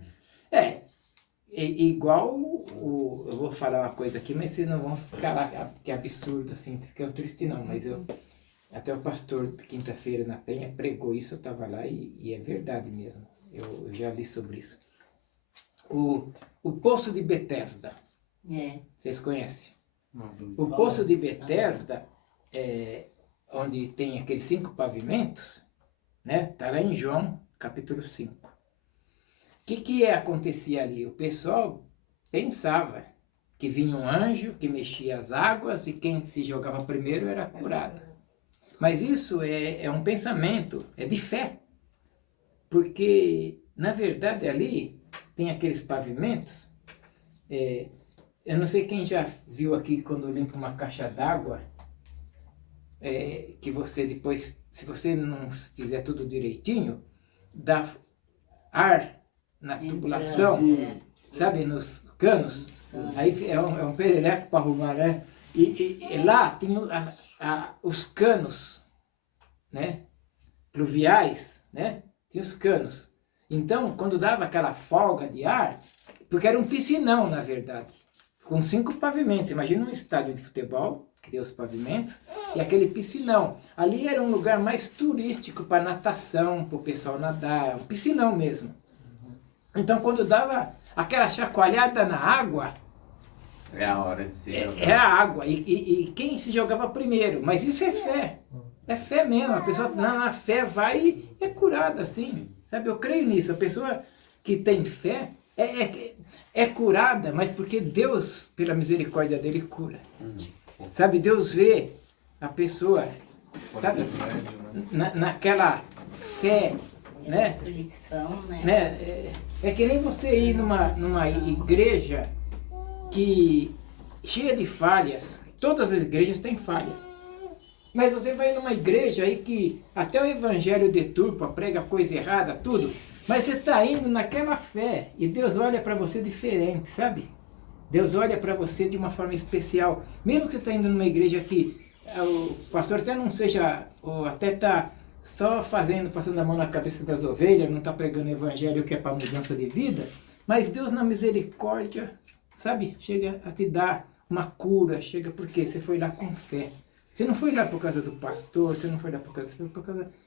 Igual eu vou falar uma coisa aqui, mas vocês não vão ficar lá, que é absurdo, assim, ficar triste não, mas até o pastor, quinta-feira na Penha, pregou isso, eu estava lá e é verdade mesmo. Eu já li sobre isso. O Poço de Betesda, vocês conhecem? O Poço de Betesda, onde tem aqueles 5 pavimentos, né? Está lá em João, capítulo 5. O que acontecia ali? O pessoal pensava que vinha um anjo que mexia as águas e quem se jogava primeiro era curado. Mas isso é um pensamento, é de fé. Porque, na verdade, ali tem aqueles pavimentos. Eu não sei quem já viu aqui quando limpa uma caixa d'água, que você depois, se você não fizer tudo direitinho, dá ar na tubulação, sabe, nos canos. Aí é um perereco para arrumar, né? E lá tem os canos, né? Pluviais, né? Tem os canos. Então, quando dava aquela folga de ar, porque era um piscinão, na verdade, com 5 pavimentos. Imagina um estádio de futebol, que tem os pavimentos, e aquele piscinão. Ali era um lugar mais turístico para natação, para o pessoal nadar, um piscinão mesmo. Então, quando dava aquela chacoalhada na água, É a hora de se jogar. é a água. E quem se jogava primeiro? Mas isso é fé. É fé mesmo. A pessoa na fé vai e é curada assim. Sabe? Eu creio nisso. A pessoa que tem fé é curada, mas porque Deus, pela misericórdia dele, cura. Sabe? Deus vê a pessoa, sabe? Naquela fé, né? Aflição, Né? É que nem você ir numa igreja que cheia de falhas. Todas as igrejas têm falha. Mas você vai numa igreja aí que até o evangelho deturpa, prega coisa errada, tudo. Mas você está indo naquela fé e Deus olha para você diferente, sabe? Deus olha para você de uma forma especial. Mesmo que você está indo numa igreja que o pastor até não seja, ou até está só passando a mão na cabeça das ovelhas, não está pregando o evangelho que é para mudança de vida, mas Deus na misericórdia, sabe, chega a te dar uma cura, chega porque você foi lá com fé. Você não foi lá por causa do pastor, você não foi lá por causa que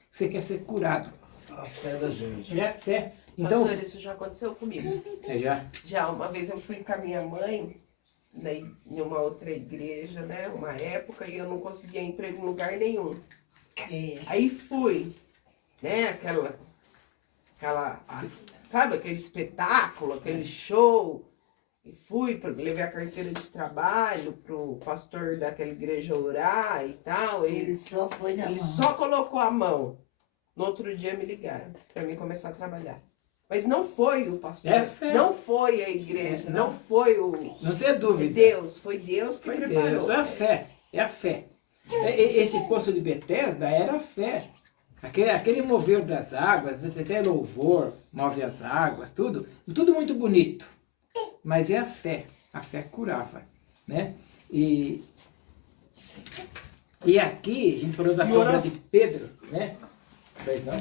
você quer ser curado. A fé da gente. É fé. Então, Pastor, isso já aconteceu comigo. já. Já uma vez eu fui com a minha mãe em uma outra igreja, né? Uma época, e eu não conseguia emprego em lugar nenhum. Aí fui, né? Sabe, aquele espetáculo, aquele show. E fui, levei a carteira de trabalho pro pastor daquela igreja orar e tal. Ele só foi na Ele mão. só colocou a mão. No outro dia me ligaram para mim começar a trabalhar. Mas não foi o pastor, É fé. não foi a igreja, Não. não foi o Não tem dúvida. Deus, foi Deus que Foi preparou. Deus, é a fé, é a fé. Esse poço de Betesda era a fé. Aquele mover das águas, até louvor, move as águas, tudo muito bonito. Mas é a fé curava, né? E aqui, a gente falou da sombra de Pedro, né? Pois não?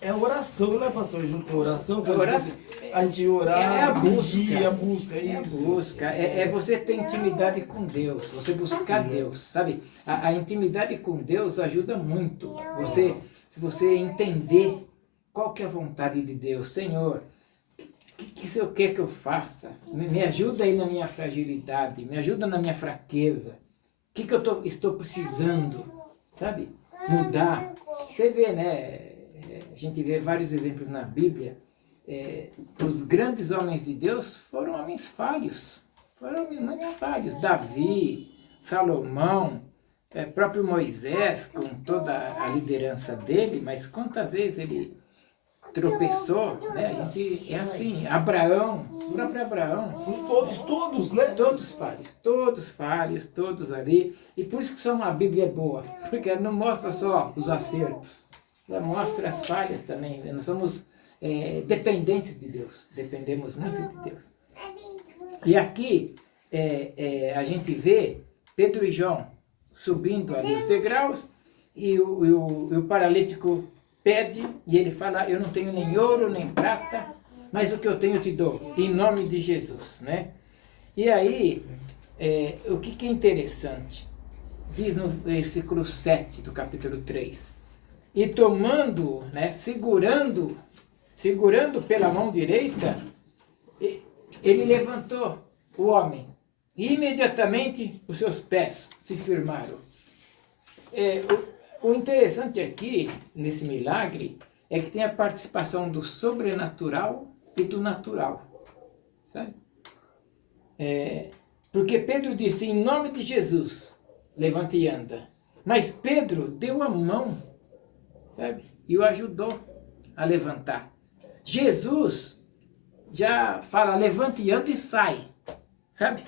É oração, né, pastor? Junto com oração, a gente É a orar, busca. pedir, a busca, É a isso. busca, é você ter intimidade com Deus, você buscar Deus, sabe? A intimidade com Deus ajuda muito. Se você entender qual que é a vontade de Deus, Senhor, o que o Senhor quer que eu faça? Me ajuda aí na minha fragilidade, me ajuda na minha fraqueza. O que eu estou precisando, sabe? Mudar. Você vê, né? A gente vê vários exemplos na Bíblia. Os grandes homens de Deus foram homens falhos. Foram homens muito falhos. Davi, Salomão, próprio Moisés, com toda a liderança dele, mas quantas vezes ele tropeçou, né? A gente é assim. Abraão, o próprio Abraão, São todos, né? todos falhos, todos ali. E por isso que só uma Bíblia é boa, porque ela não mostra só os acertos, ela mostra as falhas também. Nós somos dependentes de Deus, dependemos muito de Deus. E aqui a gente vê Pedro e João subindo ali os degraus e o paralítico pede e ele fala, eu não tenho nem ouro nem prata, mas o que eu tenho eu te dou, em nome de Jesus, né? E aí, o que é interessante, diz no versículo 7 do capítulo 3, e tomando, né, segurando pela mão direita, ele levantou o homem, e imediatamente os seus pés se firmaram. O interessante aqui, nesse milagre, é que tem a participação do sobrenatural e do natural. Sabe? Porque Pedro disse, em nome de Jesus, levanta e anda. Mas Pedro deu a mão, sabe? E o ajudou a levantar. Jesus já fala, levanta e anda e sai, sabe?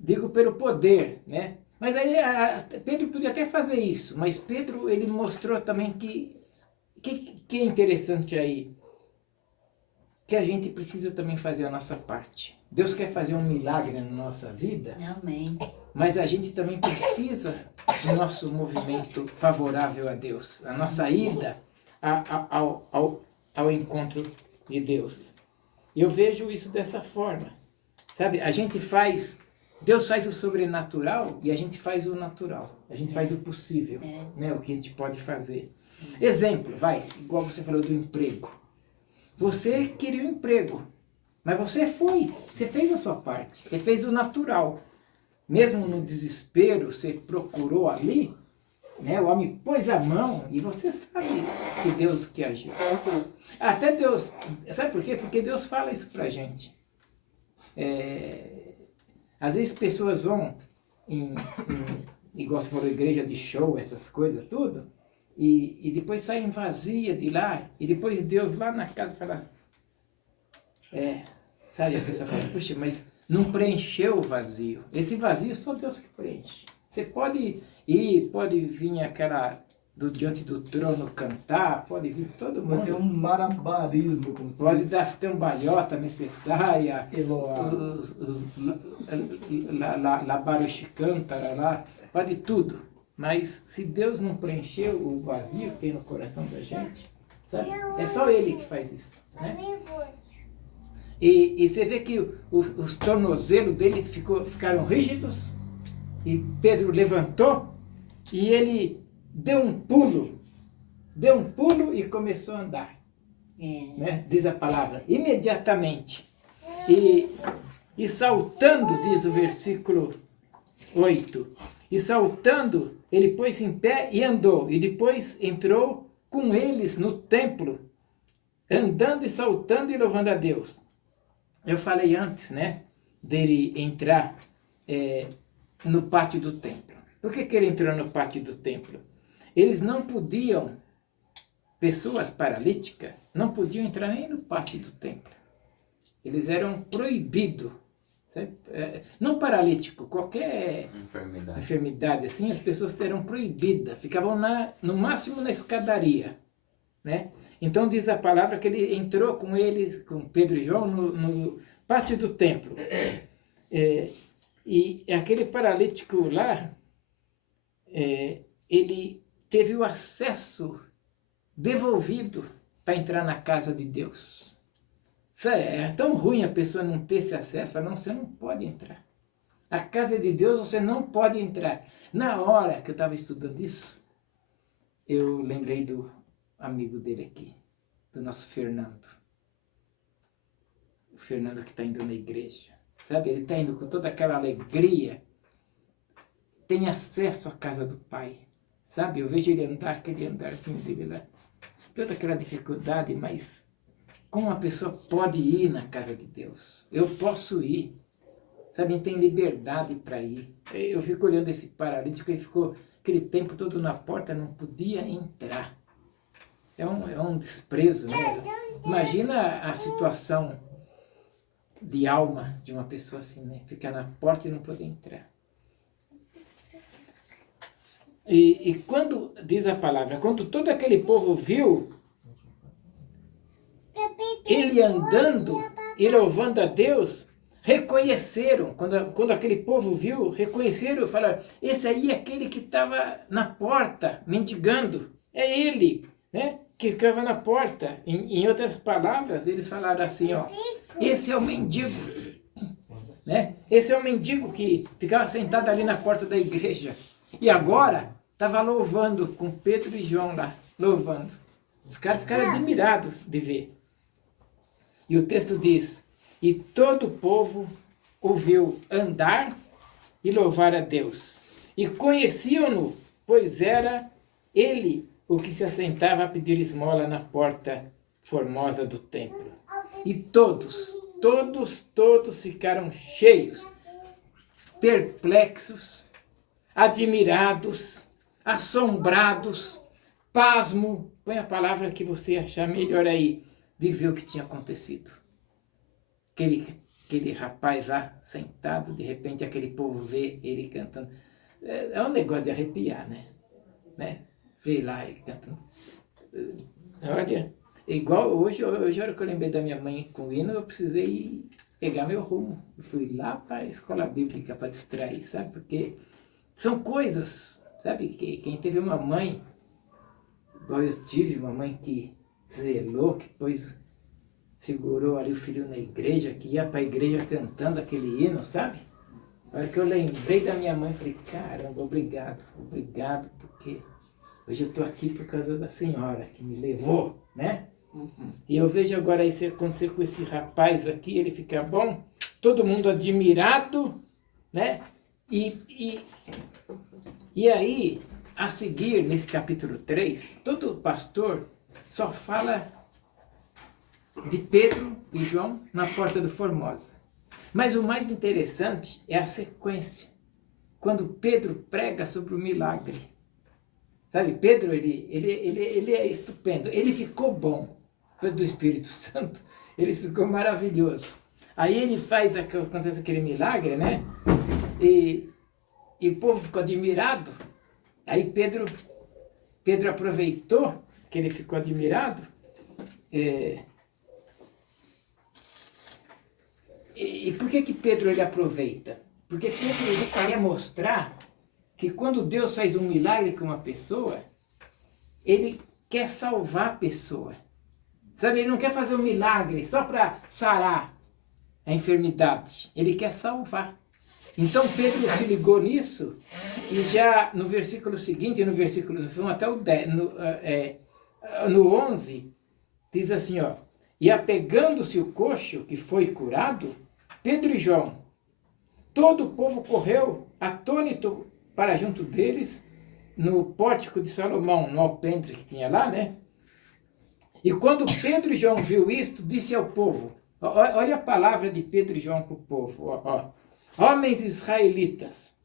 Digo pelo poder, né? Mas aí Pedro podia até fazer isso, mas Pedro ele mostrou também que é interessante aí, que a gente precisa também fazer a nossa parte. Deus quer fazer um milagre na nossa vida, Amém. mas a gente também precisa do nosso movimento favorável a Deus, a nossa ida ao encontro de Deus. Eu vejo isso dessa forma, sabe? A gente faz... Deus faz o sobrenatural e a gente faz o natural. A gente faz o possível, né? O que a gente pode fazer. Exemplo, igual você falou do emprego. Você queria um emprego, mas você fez a sua parte, você fez o natural. Mesmo no desespero, você procurou ali, né? O homem pôs a mão e você sabe que Deus que agiu. Até Deus, sabe por quê? Porque Deus fala isso pra gente. Às vezes pessoas vão igual você falou, igreja de show, essas coisas, tudo, e depois saem vazia de lá, e depois Deus lá na casa fala, sabe, a pessoa fala, puxa, mas não preencheu o vazio. Esse vazio é só Deus que preenche. Você pode ir, pode vir aquela diante do trono cantar, pode vir todo mundo. Vai ter um marabarismo. Como pode dar as cambalhotas necessárias, labaruxi cântara lá, pode tudo. Mas se Deus não preencheu o vazio que tem no coração da gente, sabe? É só Ele que faz isso, né? E você vê que os tornozelos dele ficaram rígidos, e Pedro levantou, e ele deu um pulo e começou a andar. Né? Diz a palavra, imediatamente. E saltando, diz o versículo 8, e saltando, ele pôs-se em pé e andou, e depois entrou com eles no templo, andando e saltando e louvando a Deus. Eu falei antes, né, dele entrar no pátio do templo. Por que ele entrou no pátio do templo? Eles não podiam, pessoas paralíticas, não podiam entrar nem no pátio do templo. Eles eram proibidos. Não paralítico, qualquer enfermidade assim, as pessoas eram proibidas, ficavam no máximo na escadaria, né? Então diz a palavra que ele entrou com eles, com Pedro e João, no pátio do templo. E aquele paralítico lá, ele teve o acesso devolvido para entrar na casa de Deus. É tão ruim a pessoa não ter esse acesso, fala, não, você não pode entrar. A casa de Deus você não pode entrar. Na hora que eu estava estudando isso, eu lembrei do amigo dele aqui, do nosso Fernando. O Fernando que está indo na igreja. Sabe, ele está indo com toda aquela alegria, tem acesso à casa do Pai. Sabe, eu vejo ele andar, aquele andar assim dele lá, toda aquela dificuldade, mas como a pessoa pode ir na casa de Deus? Eu posso ir, sabe, tem liberdade para ir. Eu fico olhando esse paralítico, ele ficou aquele tempo todo na porta, não podia entrar. é um desprezo, né? Imagina a situação de alma de uma pessoa assim, né? Ficar na porta e não poder entrar. E quando, diz a palavra, quando todo aquele povo viu ele andando e louvando a Deus, reconheceram, quando aquele povo viu, reconheceram e falaram, esse aí é aquele que estava na porta, mendigando, é ele, né? Que ficava na porta. Em outras palavras, eles falaram assim, ó, esse é o mendigo, né? Esse é o mendigo que ficava sentado ali na porta da igreja. E agora estava louvando com Pedro e João lá, louvando. Os caras ficaram admirados de ver. E o texto diz, e todo o povo ouviu andar e louvar a Deus. E conheciam-no, pois era ele o que se assentava a pedir esmola na porta formosa do templo. E todos ficaram cheios, perplexos, admirados, assombrados, pasmo, põe a palavra que você achar melhor aí, de ver o que tinha acontecido. Aquele rapaz lá sentado, de repente aquele povo vê ele cantando. É um negócio de arrepiar, né? Vê lá ele cantando. Olha, igual hoje, a hora que eu lembrei da minha mãe com o hino, eu precisei pegar meu rumo. Eu fui lá para a escola bíblica para distrair, sabe? Porque são coisas, sabe? Quem teve uma mãe, igual eu tive, uma mãe que zelou, que depois segurou ali o filho na igreja, que ia para a igreja cantando aquele hino, sabe? A hora que eu lembrei da minha mãe, falei, caramba, obrigado, porque hoje eu estou aqui por causa da senhora que me levou, né? E eu vejo agora isso acontecer com esse rapaz aqui, ele fica bom, todo mundo admirado, né? E aí, a seguir, nesse capítulo 3, todo pastor só fala de Pedro e João na porta do Formosa. Mas o mais interessante é a sequência. Quando Pedro prega sobre o milagre. Sabe, Pedro, ele é estupendo. Ele ficou bom, depois do Espírito Santo. Ele ficou maravilhoso. Aí ele acontece aquele milagre, né? E o povo ficou admirado. Aí Pedro aproveitou que ele ficou admirado. E por que Pedro ele aproveita? Porque Pedro ele queria mostrar que quando Deus faz um milagre com uma pessoa, ele quer salvar a pessoa. Sabe, ele não quer fazer um milagre só para sarar a enfermidade. Ele quer salvar. Então Pedro se ligou nisso e já no versículo seguinte, no versículo 1 até o 10, no 11, diz assim, ó, e apegando-se o coxo que foi curado, Pedro e João, todo o povo correu atônito para junto deles, no pórtico de Salomão, no alpendre que tinha lá, né? E quando Pedro e João viu isto, disse ao povo, olha a palavra de Pedro e João para o povo, ó, homens israelitas,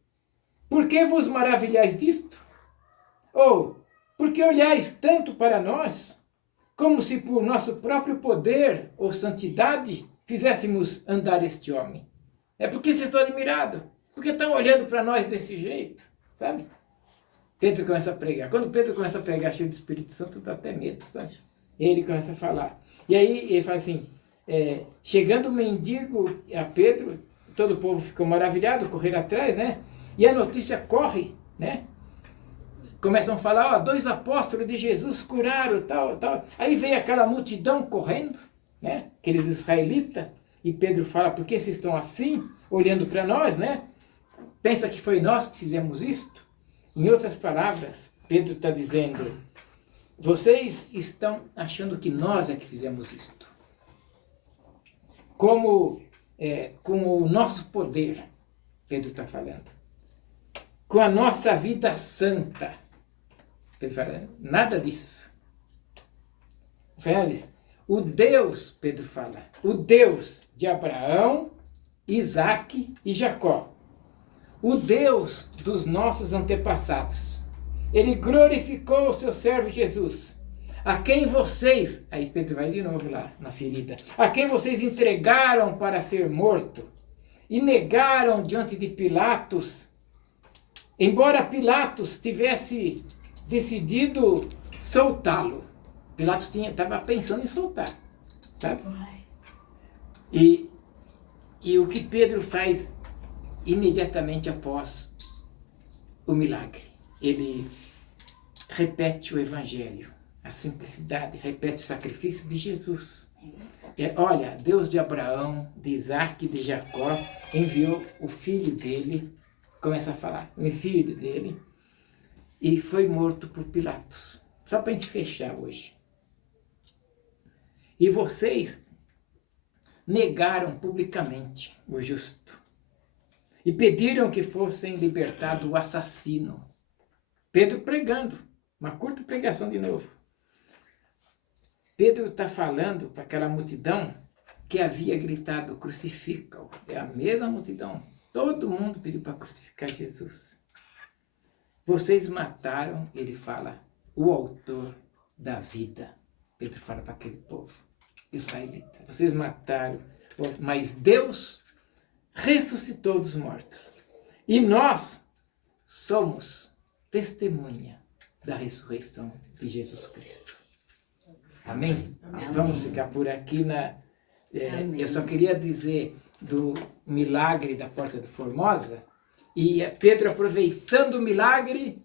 por que vos maravilhais disto? Ou, por que olhais tanto para nós, como se por nosso próprio poder ou santidade fizéssemos andar este homem? É porque vocês estão admirados, porque estão olhando para nós desse jeito, sabe? Pedro começa a pregar. Quando Pedro começa a pregar cheio do Espírito Santo, dá até medo, sabe? Ele começa a falar. E aí ele fala assim, chegando o mendigo a Pedro, todo o povo ficou maravilhado, correram atrás, né? E a notícia corre, né? Começam a falar, ó, 2 apóstolos de Jesus curaram, tal. Aí vem aquela multidão correndo, né? Aqueles israelitas. E Pedro fala, por que vocês estão assim, olhando para nós, né? Pensa que foi nós que fizemos isto? Em outras palavras, Pedro está dizendo, vocês estão achando que nós é que fizemos isto. Com o nosso poder, Pedro está falando. Com a nossa vida santa. Pedro fala, nada disso. O Deus, Pedro fala, o Deus de Abraão, Isaque e Jacó. O Deus dos nossos antepassados. Ele glorificou o seu servo Jesus, a quem vocês, aí Pedro vai de novo lá na ferida, a quem vocês entregaram para ser morto e negaram diante de Pilatos, embora Pilatos tivesse decidido soltá-lo. Pilatos estava pensando em soltar, sabe? E o que Pedro faz imediatamente após o milagre? Ele repete o evangelho, a simplicidade, repete o sacrifício de Jesus. Olha, Deus de Abraão, de Isaac e de Jacó enviou o filho dele, começa a falar, o filho dele, e foi morto por Pilatos. Só para a gente fechar hoje. E vocês negaram publicamente o justo e pediram que fossem libertado o assassino. Pedro pregando, uma curta pregação de novo. Pedro está falando para aquela multidão que havia gritado, crucifica-o. É a mesma multidão. Todo mundo pediu para crucificar Jesus. Vocês mataram, ele fala, o autor da vida. Pedro fala para aquele povo israelita. Vocês mataram, mas Deus ressuscitou dos mortos. E nós somos testemunha da ressurreição de Jesus Cristo. Amém? Amém. Vamos ficar por aqui eu só queria dizer do milagre da Porta de Formosa, e Pedro aproveitando o milagre,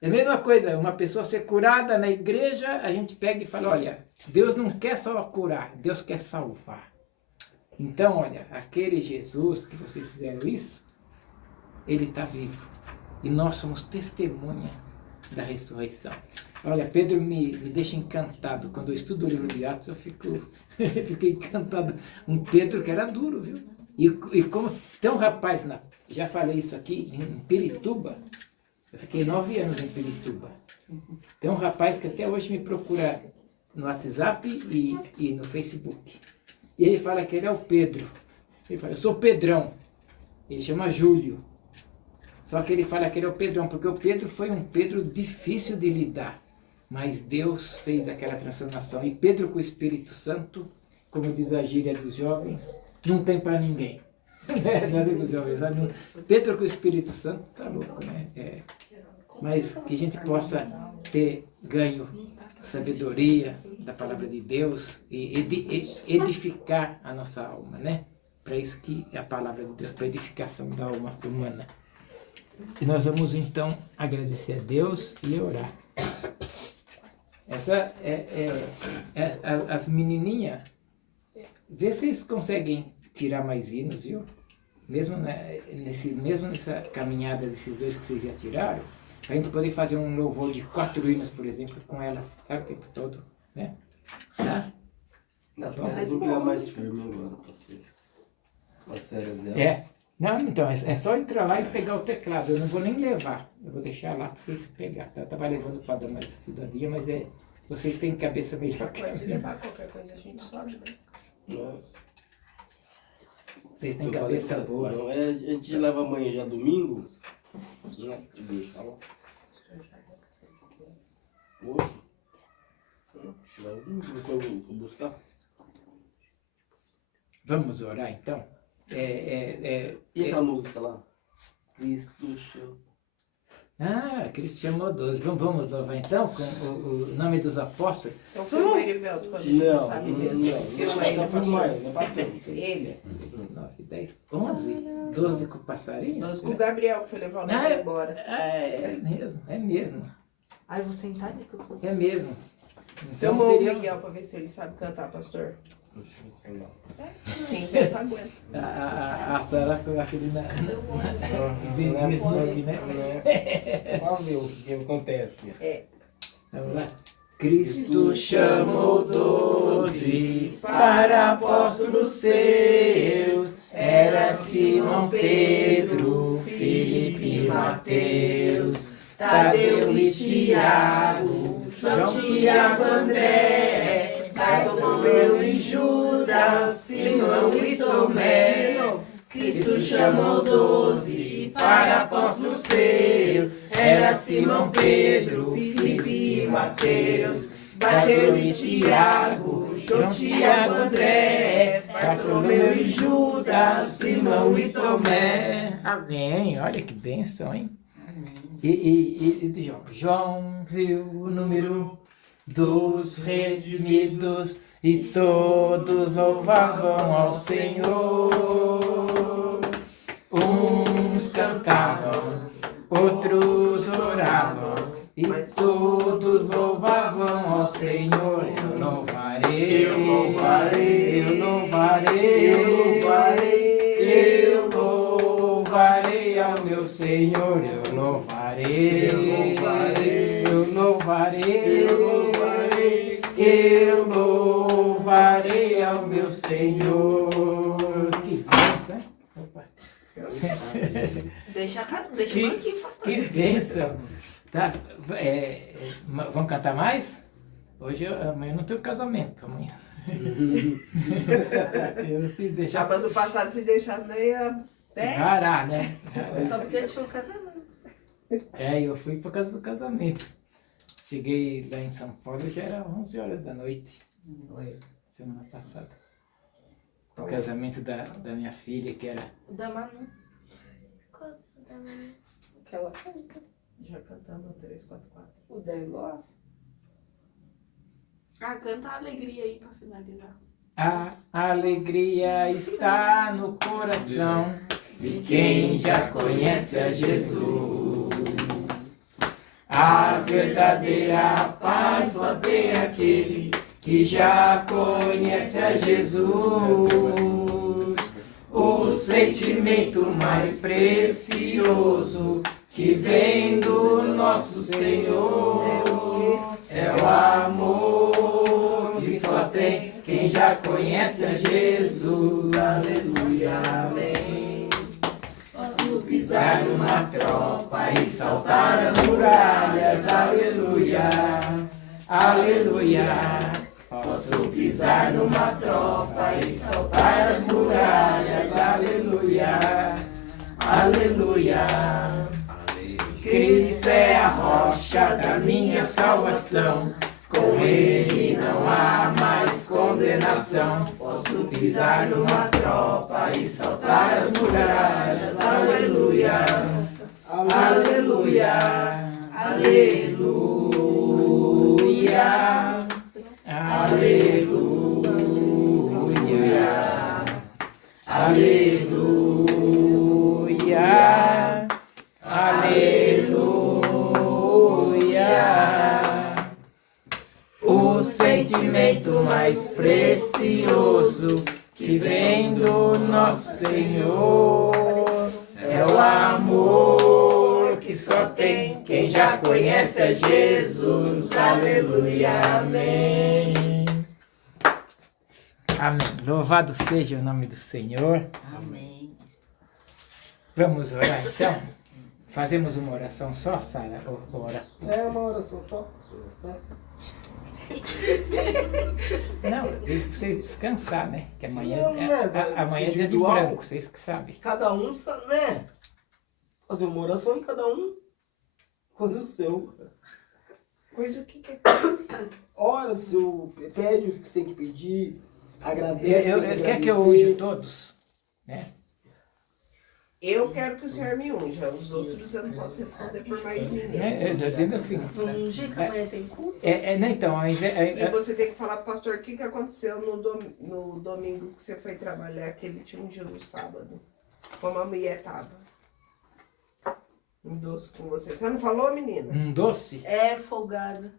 é a mesma coisa, uma pessoa ser curada na igreja, a gente pega e fala, olha, Deus não quer só curar, Deus quer salvar. Então, olha, aquele Jesus que vocês fizeram isso, ele está vivo. E nós somos testemunha da ressurreição. Olha, Pedro me deixa encantado. Quando eu estudo o livro de Atos, eu fiquei encantado. Um Pedro que era duro, viu? E como tem um rapaz, já falei isso aqui, em Pirituba, eu fiquei 9 anos em Pirituba. Tem um rapaz que até hoje me procura no WhatsApp e no Facebook. E ele fala que ele é o Pedro. Ele fala, eu sou o Pedrão. Ele chama Júlio. Só que ele fala que ele é o Pedrão, porque o Pedro foi um Pedro difícil de lidar. Mas Deus fez aquela transformação. E Pedro com o Espírito Santo, como diz a gíria dos jovens, não tem para ninguém. Dos jovens, Pedro com o Espírito Santo, tá louco, né? Mas que a gente possa ter ganho sabedoria da palavra de Deus e edificar a nossa alma, né? Para isso que é a palavra de Deus, para a edificação da alma humana. E nós vamos então agradecer a Deus e orar. Essa as menininhas, vê se vocês conseguem tirar mais hinos, viu? Mesmo nessa caminhada desses 2 que vocês já tiraram, a gente poder fazer um louvor de 4 hinos, por exemplo, com elas, tá? O tempo todo, né? Tá? Vocês vão pegar mais firme agora, pastor. As férias delas. Não, então, é só entrar lá e pegar o teclado. Eu não vou nem levar. Eu vou deixar lá para vocês pegarem. Tá? Eu estava levando para dar mais estudadinha, mas vocês têm cabeça melhor que a Pode minha. levar qualquer coisa, a gente sobe, né? Vocês têm cabeça boa. Não, a gente leva amanhã já domingo. Né? De deixar lá. Hoje. Deixa eu domingo que eu vou buscar. Vamos orar, então? E aquela música lá? Cristo chama. Cristo chamou 12. Vamos louvar então com o nome dos apóstolos. Então foi o Erivelto, quando você não sabe mesmo. Ele. 9, 10, 11, 12 com o passarinho. 12 com o Gabriel, que foi levar o Neto embora. É mesmo. Ai, vou sentar ali que eu vou. É mesmo. Então Chamou o seria... Miguel pra ver se ele sabe cantar, pastor. Quem inventa aguenta. A Sara com aquele aqui, né? Você vai ver o que acontece. Vamos lá. Cristo chamou 12 para apóstolos seus. Era Simão, Pedro, Filipe e Mateus, Tadeu e Tiago, João, Tiago, André, Bartolomeu e Judas, Simão e Tomé. Cristo chamou 12 para apóstolos seus. Era Simão, Pedro, Filipe e Mateus, Bartolomeu e Tiago, João, Tiago, André, Bartolomeu e Judas, Simão e Tomé. Amém. Olha que bênção, hein? E João. João viu o número dos redimidos e todos louvavam ao Senhor. Uns cantavam, outros oravam e todos louvavam ao Senhor. Eu louvarei, eu louvarei, eu louvarei, eu louvarei, eu louvarei ao meu Senhor. Eu louvarei, eu louvarei, eu louvarei, eu louvarei, eu louvarei ao meu Senhor. Que bênção, hein? Opa. Deixa o Que- banquinho, pastor. Que bênção! Tá, vamos cantar mais? Amanhã não tenho casamento, amanhã. Eu não sei deixar Sábado passado, se deixar, nem ia até. parar, né? Só porque tinha um casamento. Eu fui por causa do casamento. Cheguei lá em São Paulo, já era 11 horas da noite, semana passada. O casamento da minha filha, que era... O da Manu. Qual que é o nome? Que ela canta. Já cantamos 344. O da Eloá. Ah, canta a alegria aí pra finalizar. A alegria está no coração de quem já conhece a Jesus. A verdadeira paz só tem aquele que já conhece a Jesus. O sentimento mais precioso que vem do nosso Senhor é o amor que só tem quem já conhece a Jesus. Aleluia, amém. Posso pisar numa tropa e saltar as muralhas. Aleluia, aleluia. Posso pisar numa tropa e saltar as muralhas. Aleluia, aleluia. Cristo é a rocha da minha salvação. Com Ele não há mais condenação. Posso pisar numa tropa e saltar as muralhas. Aleluia, aleluia, aleluia, aleluia, aleluia, aleluia. O sentimento mais precioso que vem do nosso Senhor é o amor que só tem quem já conhece a Jesus. Aleluia, amém. Amém. Louvado seja o nome do Senhor. Amém. Vamos orar então? Fazemos uma oração só, Sara? Ora. É uma oração só. Tá? Não, eu tenho que vocês descansar, né? Que amanhã, Não, né? amanhã é dia de Individual. branco, vocês que sabem. Cada um, né? Fazer uma oração em cada um. Quando o seu. Coisa que é. Ora do seu. Pede o que você tem que pedir. Agradece. Quer que eu unja todos? Né? Eu quero que o senhor me unja. Os outros eu não posso responder por mais ninguém. Eu dizendo assim. Vamos ungir que amanhã tem culto? Né, então, E você tem que falar pro pastor o que aconteceu no domingo que você foi trabalhar, que ele te ungiu no sábado. Como a mulher tava. Um doce com você. Você não falou, menina? um doce. É folgada.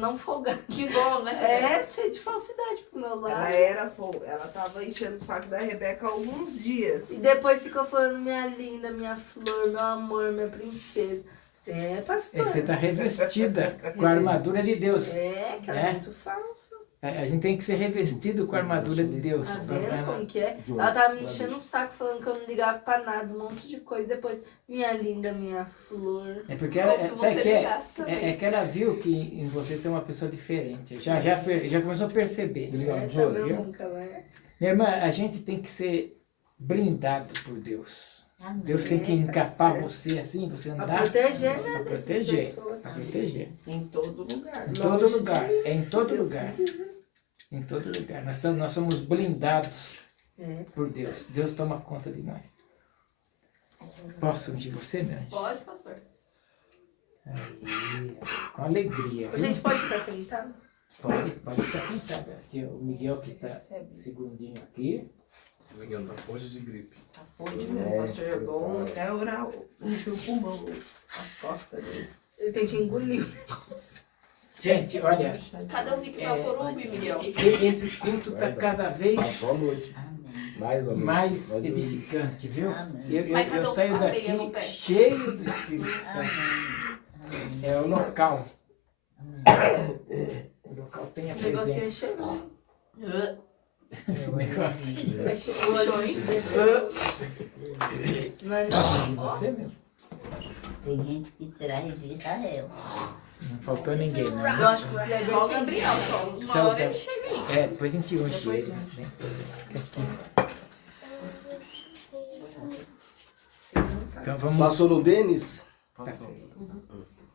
Não folgada. Que bom, né? É cheio de falsidade pro meu lado. Ela tava enchendo o saco da Rebeca há alguns dias. E depois ficou falando minha linda, minha flor, meu amor, minha princesa. É, pastor. Você está revestida com a armadura de Deus. É, que ela é muito falsa. A gente tem que ser revestido com a armadura de Deus. Tá vendo como que é? Ela tava me enchendo o saco, falando que eu não ligava pra nada, um monte de coisa. Depois, minha linda, minha flor. É porque Como ela, se sabe você que ligasse também. é que ela viu que em você tem uma pessoa diferente. Já começou a perceber. É, tá vendo como que ela é? Minha irmã, a gente tem que ser blindado por Deus. Amém. Deus tem que encapar você assim, você Pra andar. proteger, né? Pra Dessas proteger. pessoas. Pra proteger. Em todo lugar. Em todo lugar. É em todo lugar. Em todo lugar. Nós somos blindados É. por Deus. Deus toma conta de nós. Posso ungir você, meu anjo? Pode, pastor. Aí, com alegria. A viu? gente pode ficar sentado? Pode ficar sentado. Aqui o Miguel que está segundinho aqui. Miguel tá forte de gripe. Tá pode mesmo, pastor. É bom até orar, encher o pulmão, as costas dele. Ele tem que engolir o negócio. Gente, olha, Cadê o Vic Vaporub, Miguel? esse culto está cada vez Boa noite. Amém. Mais ou menos. mais edificante, viu? Amém. Mas cadê Eu o saio areia no daqui pé? cheio do Espírito Santo. Amém. É o local. Amém. O local tem a O negocinho presença. chegou. Esse negócio. Vai chegar. Não é não. Você mesmo. Tem gente que traz Israel. Não faltou ninguém, não. Eu acho que o Kleber Só o tem. Gabriel, só. Uma Só o hora ele Gabriel. chega aí. É, depois a gente unge Depois ele. unge. Né? Fica aqui. Então vamos. Passou no Denis? Passou.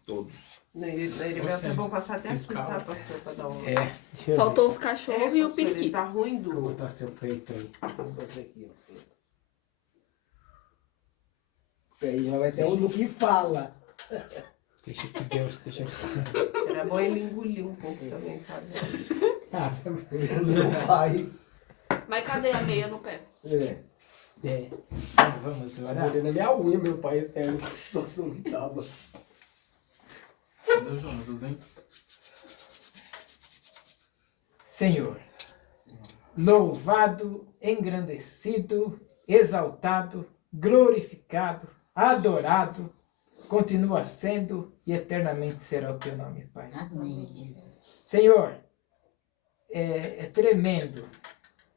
Todos. Ele vai até bom passar até assim, sabe, pastor, pra dar uma... É, deixa eu Faltou os cachorros e o pastor, ele periquito. tá ruim ver. Vou do... botar seu peito aí. Você aqui, assim. Aí já vai ter um do que fala. Deixa que Deus, deixa que... Era bom ele engolir um pouco também, sabe? Ah, Meu pai. Mas cadê a meia no pé? É. vamos Tá orar. mordendo a minha unha, meu pai, até a situação que tava. Cadê o Jonas, hein? Senhor, louvado, engrandecido, exaltado, glorificado, adorado, continua sendo e eternamente será o teu nome, Pai. Amém. Senhor, é tremendo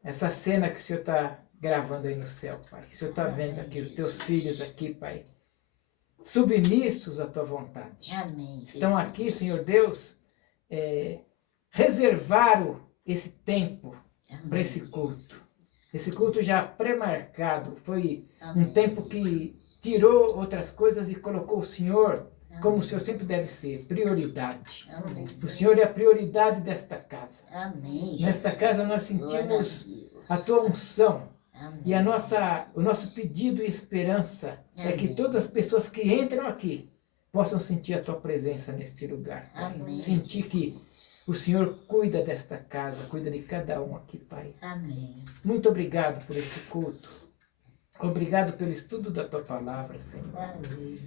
essa cena que o Senhor está gravando aí no céu, Pai. O Senhor está vendo aqui os teus filhos aqui, Pai, submissos à tua vontade. Amém. Estão aqui, Senhor Deus, reservaram esse tempo para esse culto. Esse culto já pré-marcado, foi um tempo que tirou outras coisas e colocou o Senhor, como o Senhor sempre deve ser, prioridade. Amém. O Senhor é a prioridade desta casa. Amém. Nesta casa nós sentimos a tua unção. E o nosso pedido e esperança é que todas as pessoas que entram aqui possam sentir a tua presença neste lugar. Pai. Amém. Sentir que o Senhor cuida desta casa, cuida de cada um aqui, Pai. Amém. Muito obrigado por este culto. Obrigado pelo estudo da tua palavra, Senhor. Amém.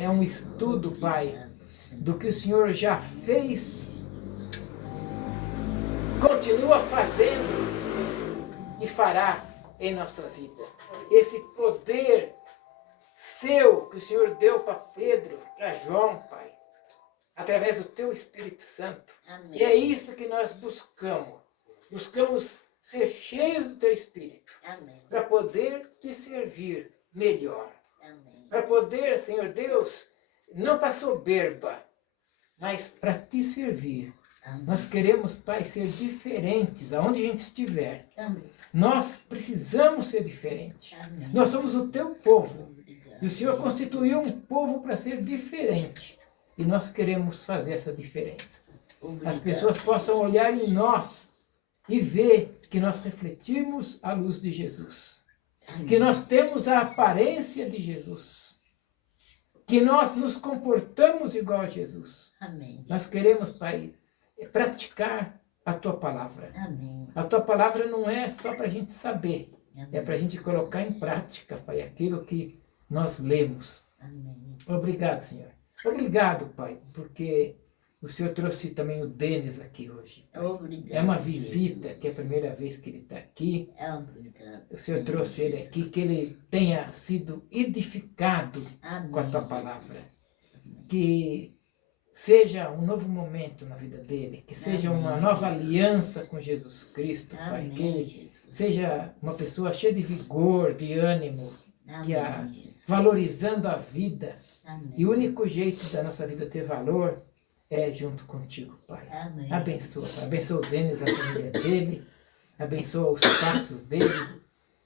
É um estudo, Pai, do que o Senhor já fez, continua fazendo e fará em nossas vidas. Esse poder seu que o Senhor deu para Pedro, para João, Pai, através do teu Espírito Santo. Amém. E é isso que nós buscamos. Buscamos ser cheios do teu Espírito Amém. para poder te servir melhor. Amém. Para poder, Senhor Deus, não para soberba, mas para te servir. Nós queremos, Pai, ser diferentes aonde a gente estiver. Amém. Nós precisamos ser diferentes. Amém. Nós somos o teu povo. E o Senhor constituiu um povo para ser diferente. E nós queremos fazer essa diferença. As pessoas possam olhar em nós e ver que nós refletimos a luz de Jesus. Que nós temos a aparência de Jesus. Que nós nos comportamos igual a Jesus. Amém. Nós queremos, Pai, praticar a tua palavra. Amém. A tua palavra não é só para a gente saber, é para a gente colocar em prática, Pai, aquilo que nós lemos. Amém. Obrigado, Senhor. Obrigado, Pai, porque o Senhor trouxe também o Denis aqui hoje. Pai. Obrigado. É uma visita, que é a primeira vez que ele está aqui. Obrigado. O Senhor trouxe ele aqui, que ele tenha sido edificado Amém. com a tua palavra. Que seja um novo momento na vida dele, que seja uma Amém. nova aliança com Jesus Cristo, Pai. Amém. Que ele Jesus. seja uma pessoa cheia de vigor, de ânimo, que a- Amém. Jesus. valorizando a vida. Amém. E o único jeito da nossa vida ter valor é junto contigo, Pai. Amém. Abençoa, Pai. Abençoa o Denis, a família dele, abençoa os passos dele,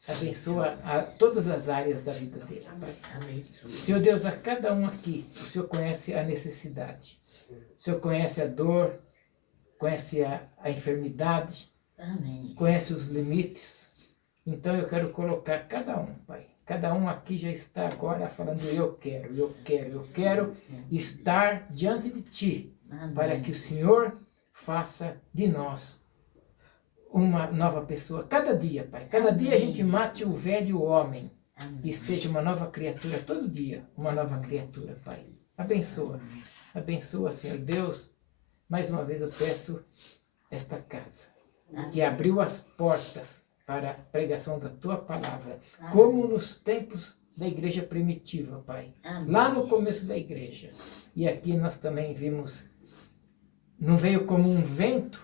abençoa todas as áreas da vida dele, Pai. Senhor Deus, a cada um aqui, o Senhor conhece a necessidade. O Senhor conhece a dor, conhece a enfermidade, Amém. conhece os limites. Então eu quero colocar cada um, Pai. Cada um aqui já está agora falando, eu quero estar diante de Ti, Amém. para que o Senhor faça de nós uma nova pessoa. Cada dia, Pai. Cada dia a gente mate o velho homem e seja uma nova criatura. Todo dia, uma nova criatura, Pai. Abençoa. Abençoa, Senhor Deus. Mais uma vez eu peço esta casa, que abriu as portas para a pregação da Tua palavra, como nos tempos da igreja primitiva, Pai. Amém. Lá no começo da igreja. E aqui nós também vimos, não veio como um vento,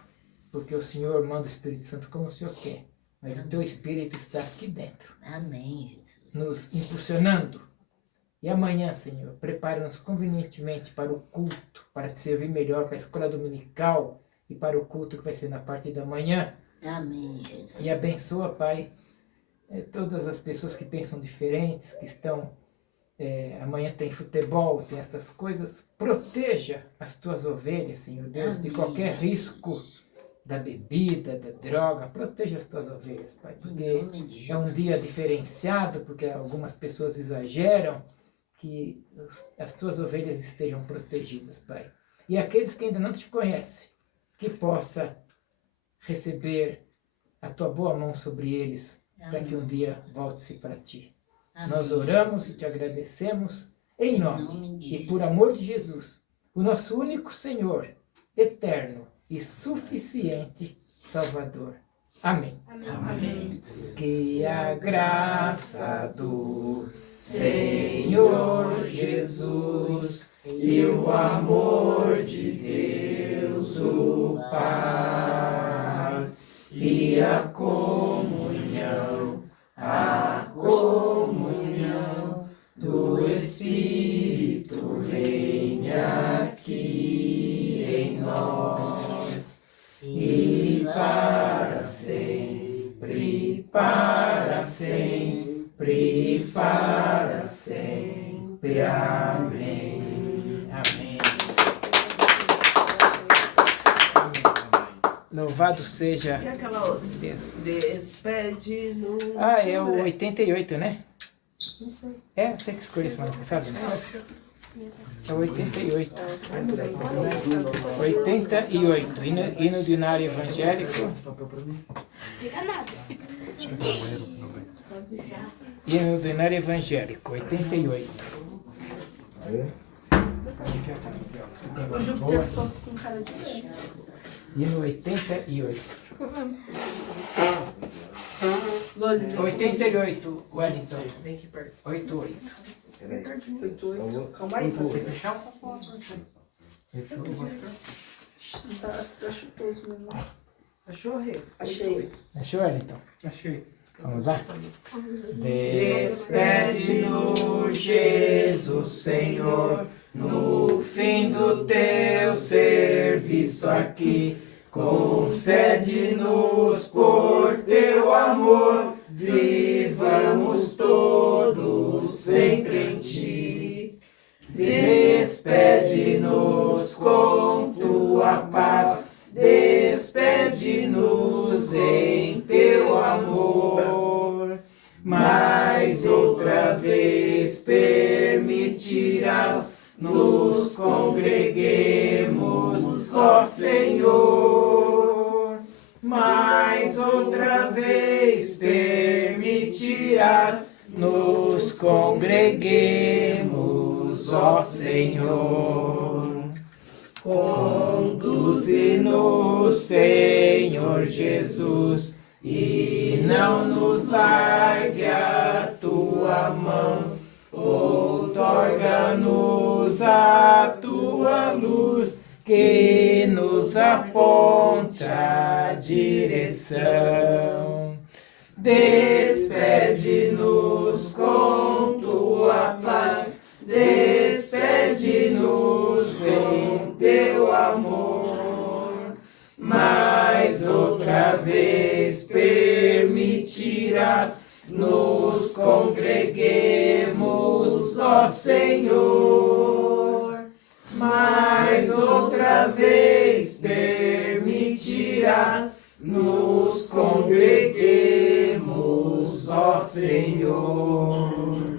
porque o Senhor manda o Espírito Santo como o Senhor quer, mas o Teu Espírito está aqui dentro, Amém, Jesus. nos impulsionando. E amanhã, Senhor, prepara-nos convenientemente para o culto, para te servir melhor para a escola dominical e para o culto que vai ser na parte da manhã. Amém, Jesus. E abençoa, Pai, todas as pessoas que pensam diferentes, que estão... amanhã tem futebol, tem essas coisas. Proteja as Tuas ovelhas, Senhor Deus, de Amém. qualquer risco da bebida, da droga. Proteja as Tuas ovelhas, Pai, Em porque nome de é um Jesus. dia diferenciado, porque algumas pessoas exageram. Que as Tuas ovelhas estejam protegidas, Pai. E aqueles que ainda não Te conhecem, que possa receber a Tua boa mão sobre eles, para que um dia volte-se para Ti. Amém. Nós oramos e Te agradecemos em nome e por amor de Jesus, o nosso único Senhor, eterno e suficiente Salvador. Amém. Amém. Que a graça do Senhor Jesus e o amor de Deus o Pai e a comunhão do Espírito reine aqui em nós e para sempre, para sempre, para sempre. Amém. Amém. Louvado seja E aquela outra? Deus. Despede-nos. Ah, é o 88, né? Não sei. Você que escolheu esse nome, sabe? É o 88. 88. Hino do Inário Evangélico. Fica nada. Hino do Inário Evangélico, 88. O Júpiter ficou com cara de lixo. Hino 88. Loli, 88, Wellington. Vem aqui perto. 88. 88. Calma aí, Você pastor. fechar? Tá chutoso mesmo. Achou, Rê? Achei. Achou, Wellington? Achei. Vamos lá? Despede-nos, Jesus, Senhor, no fim do Teu serviço aqui. Concede-nos por Teu amor, vivamos todos sempre em Ti. Despede-nos com Tua paz, despede-nos em Teu amor. Mais outra vez permitirás nos congreguemos, ó Senhor. Mais outra vez permitirás nos congreguemos, ó Senhor. Conduze-nos, Senhor Jesus, e não nos largue a Tua mão. Outorga-nos a Tua luz, que nos aponte a direção. Despede-nos com Tua paz, despede-nos com Teu amor. Mais outra vez permitirás ó Senhor, mais outra vez permitirás nos congreguemos, ó Senhor.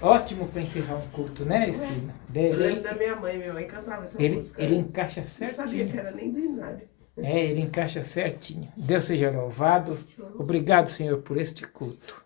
Ótimo para encerrar um culto, né? Esse hino Eu dele. lembro da minha mãe cantava essa Ele, música. ele encaixa Não sabia que certinho. era nem do Inário. Ele encaixa certinho. Deus seja louvado. Obrigado, Senhor, por este culto.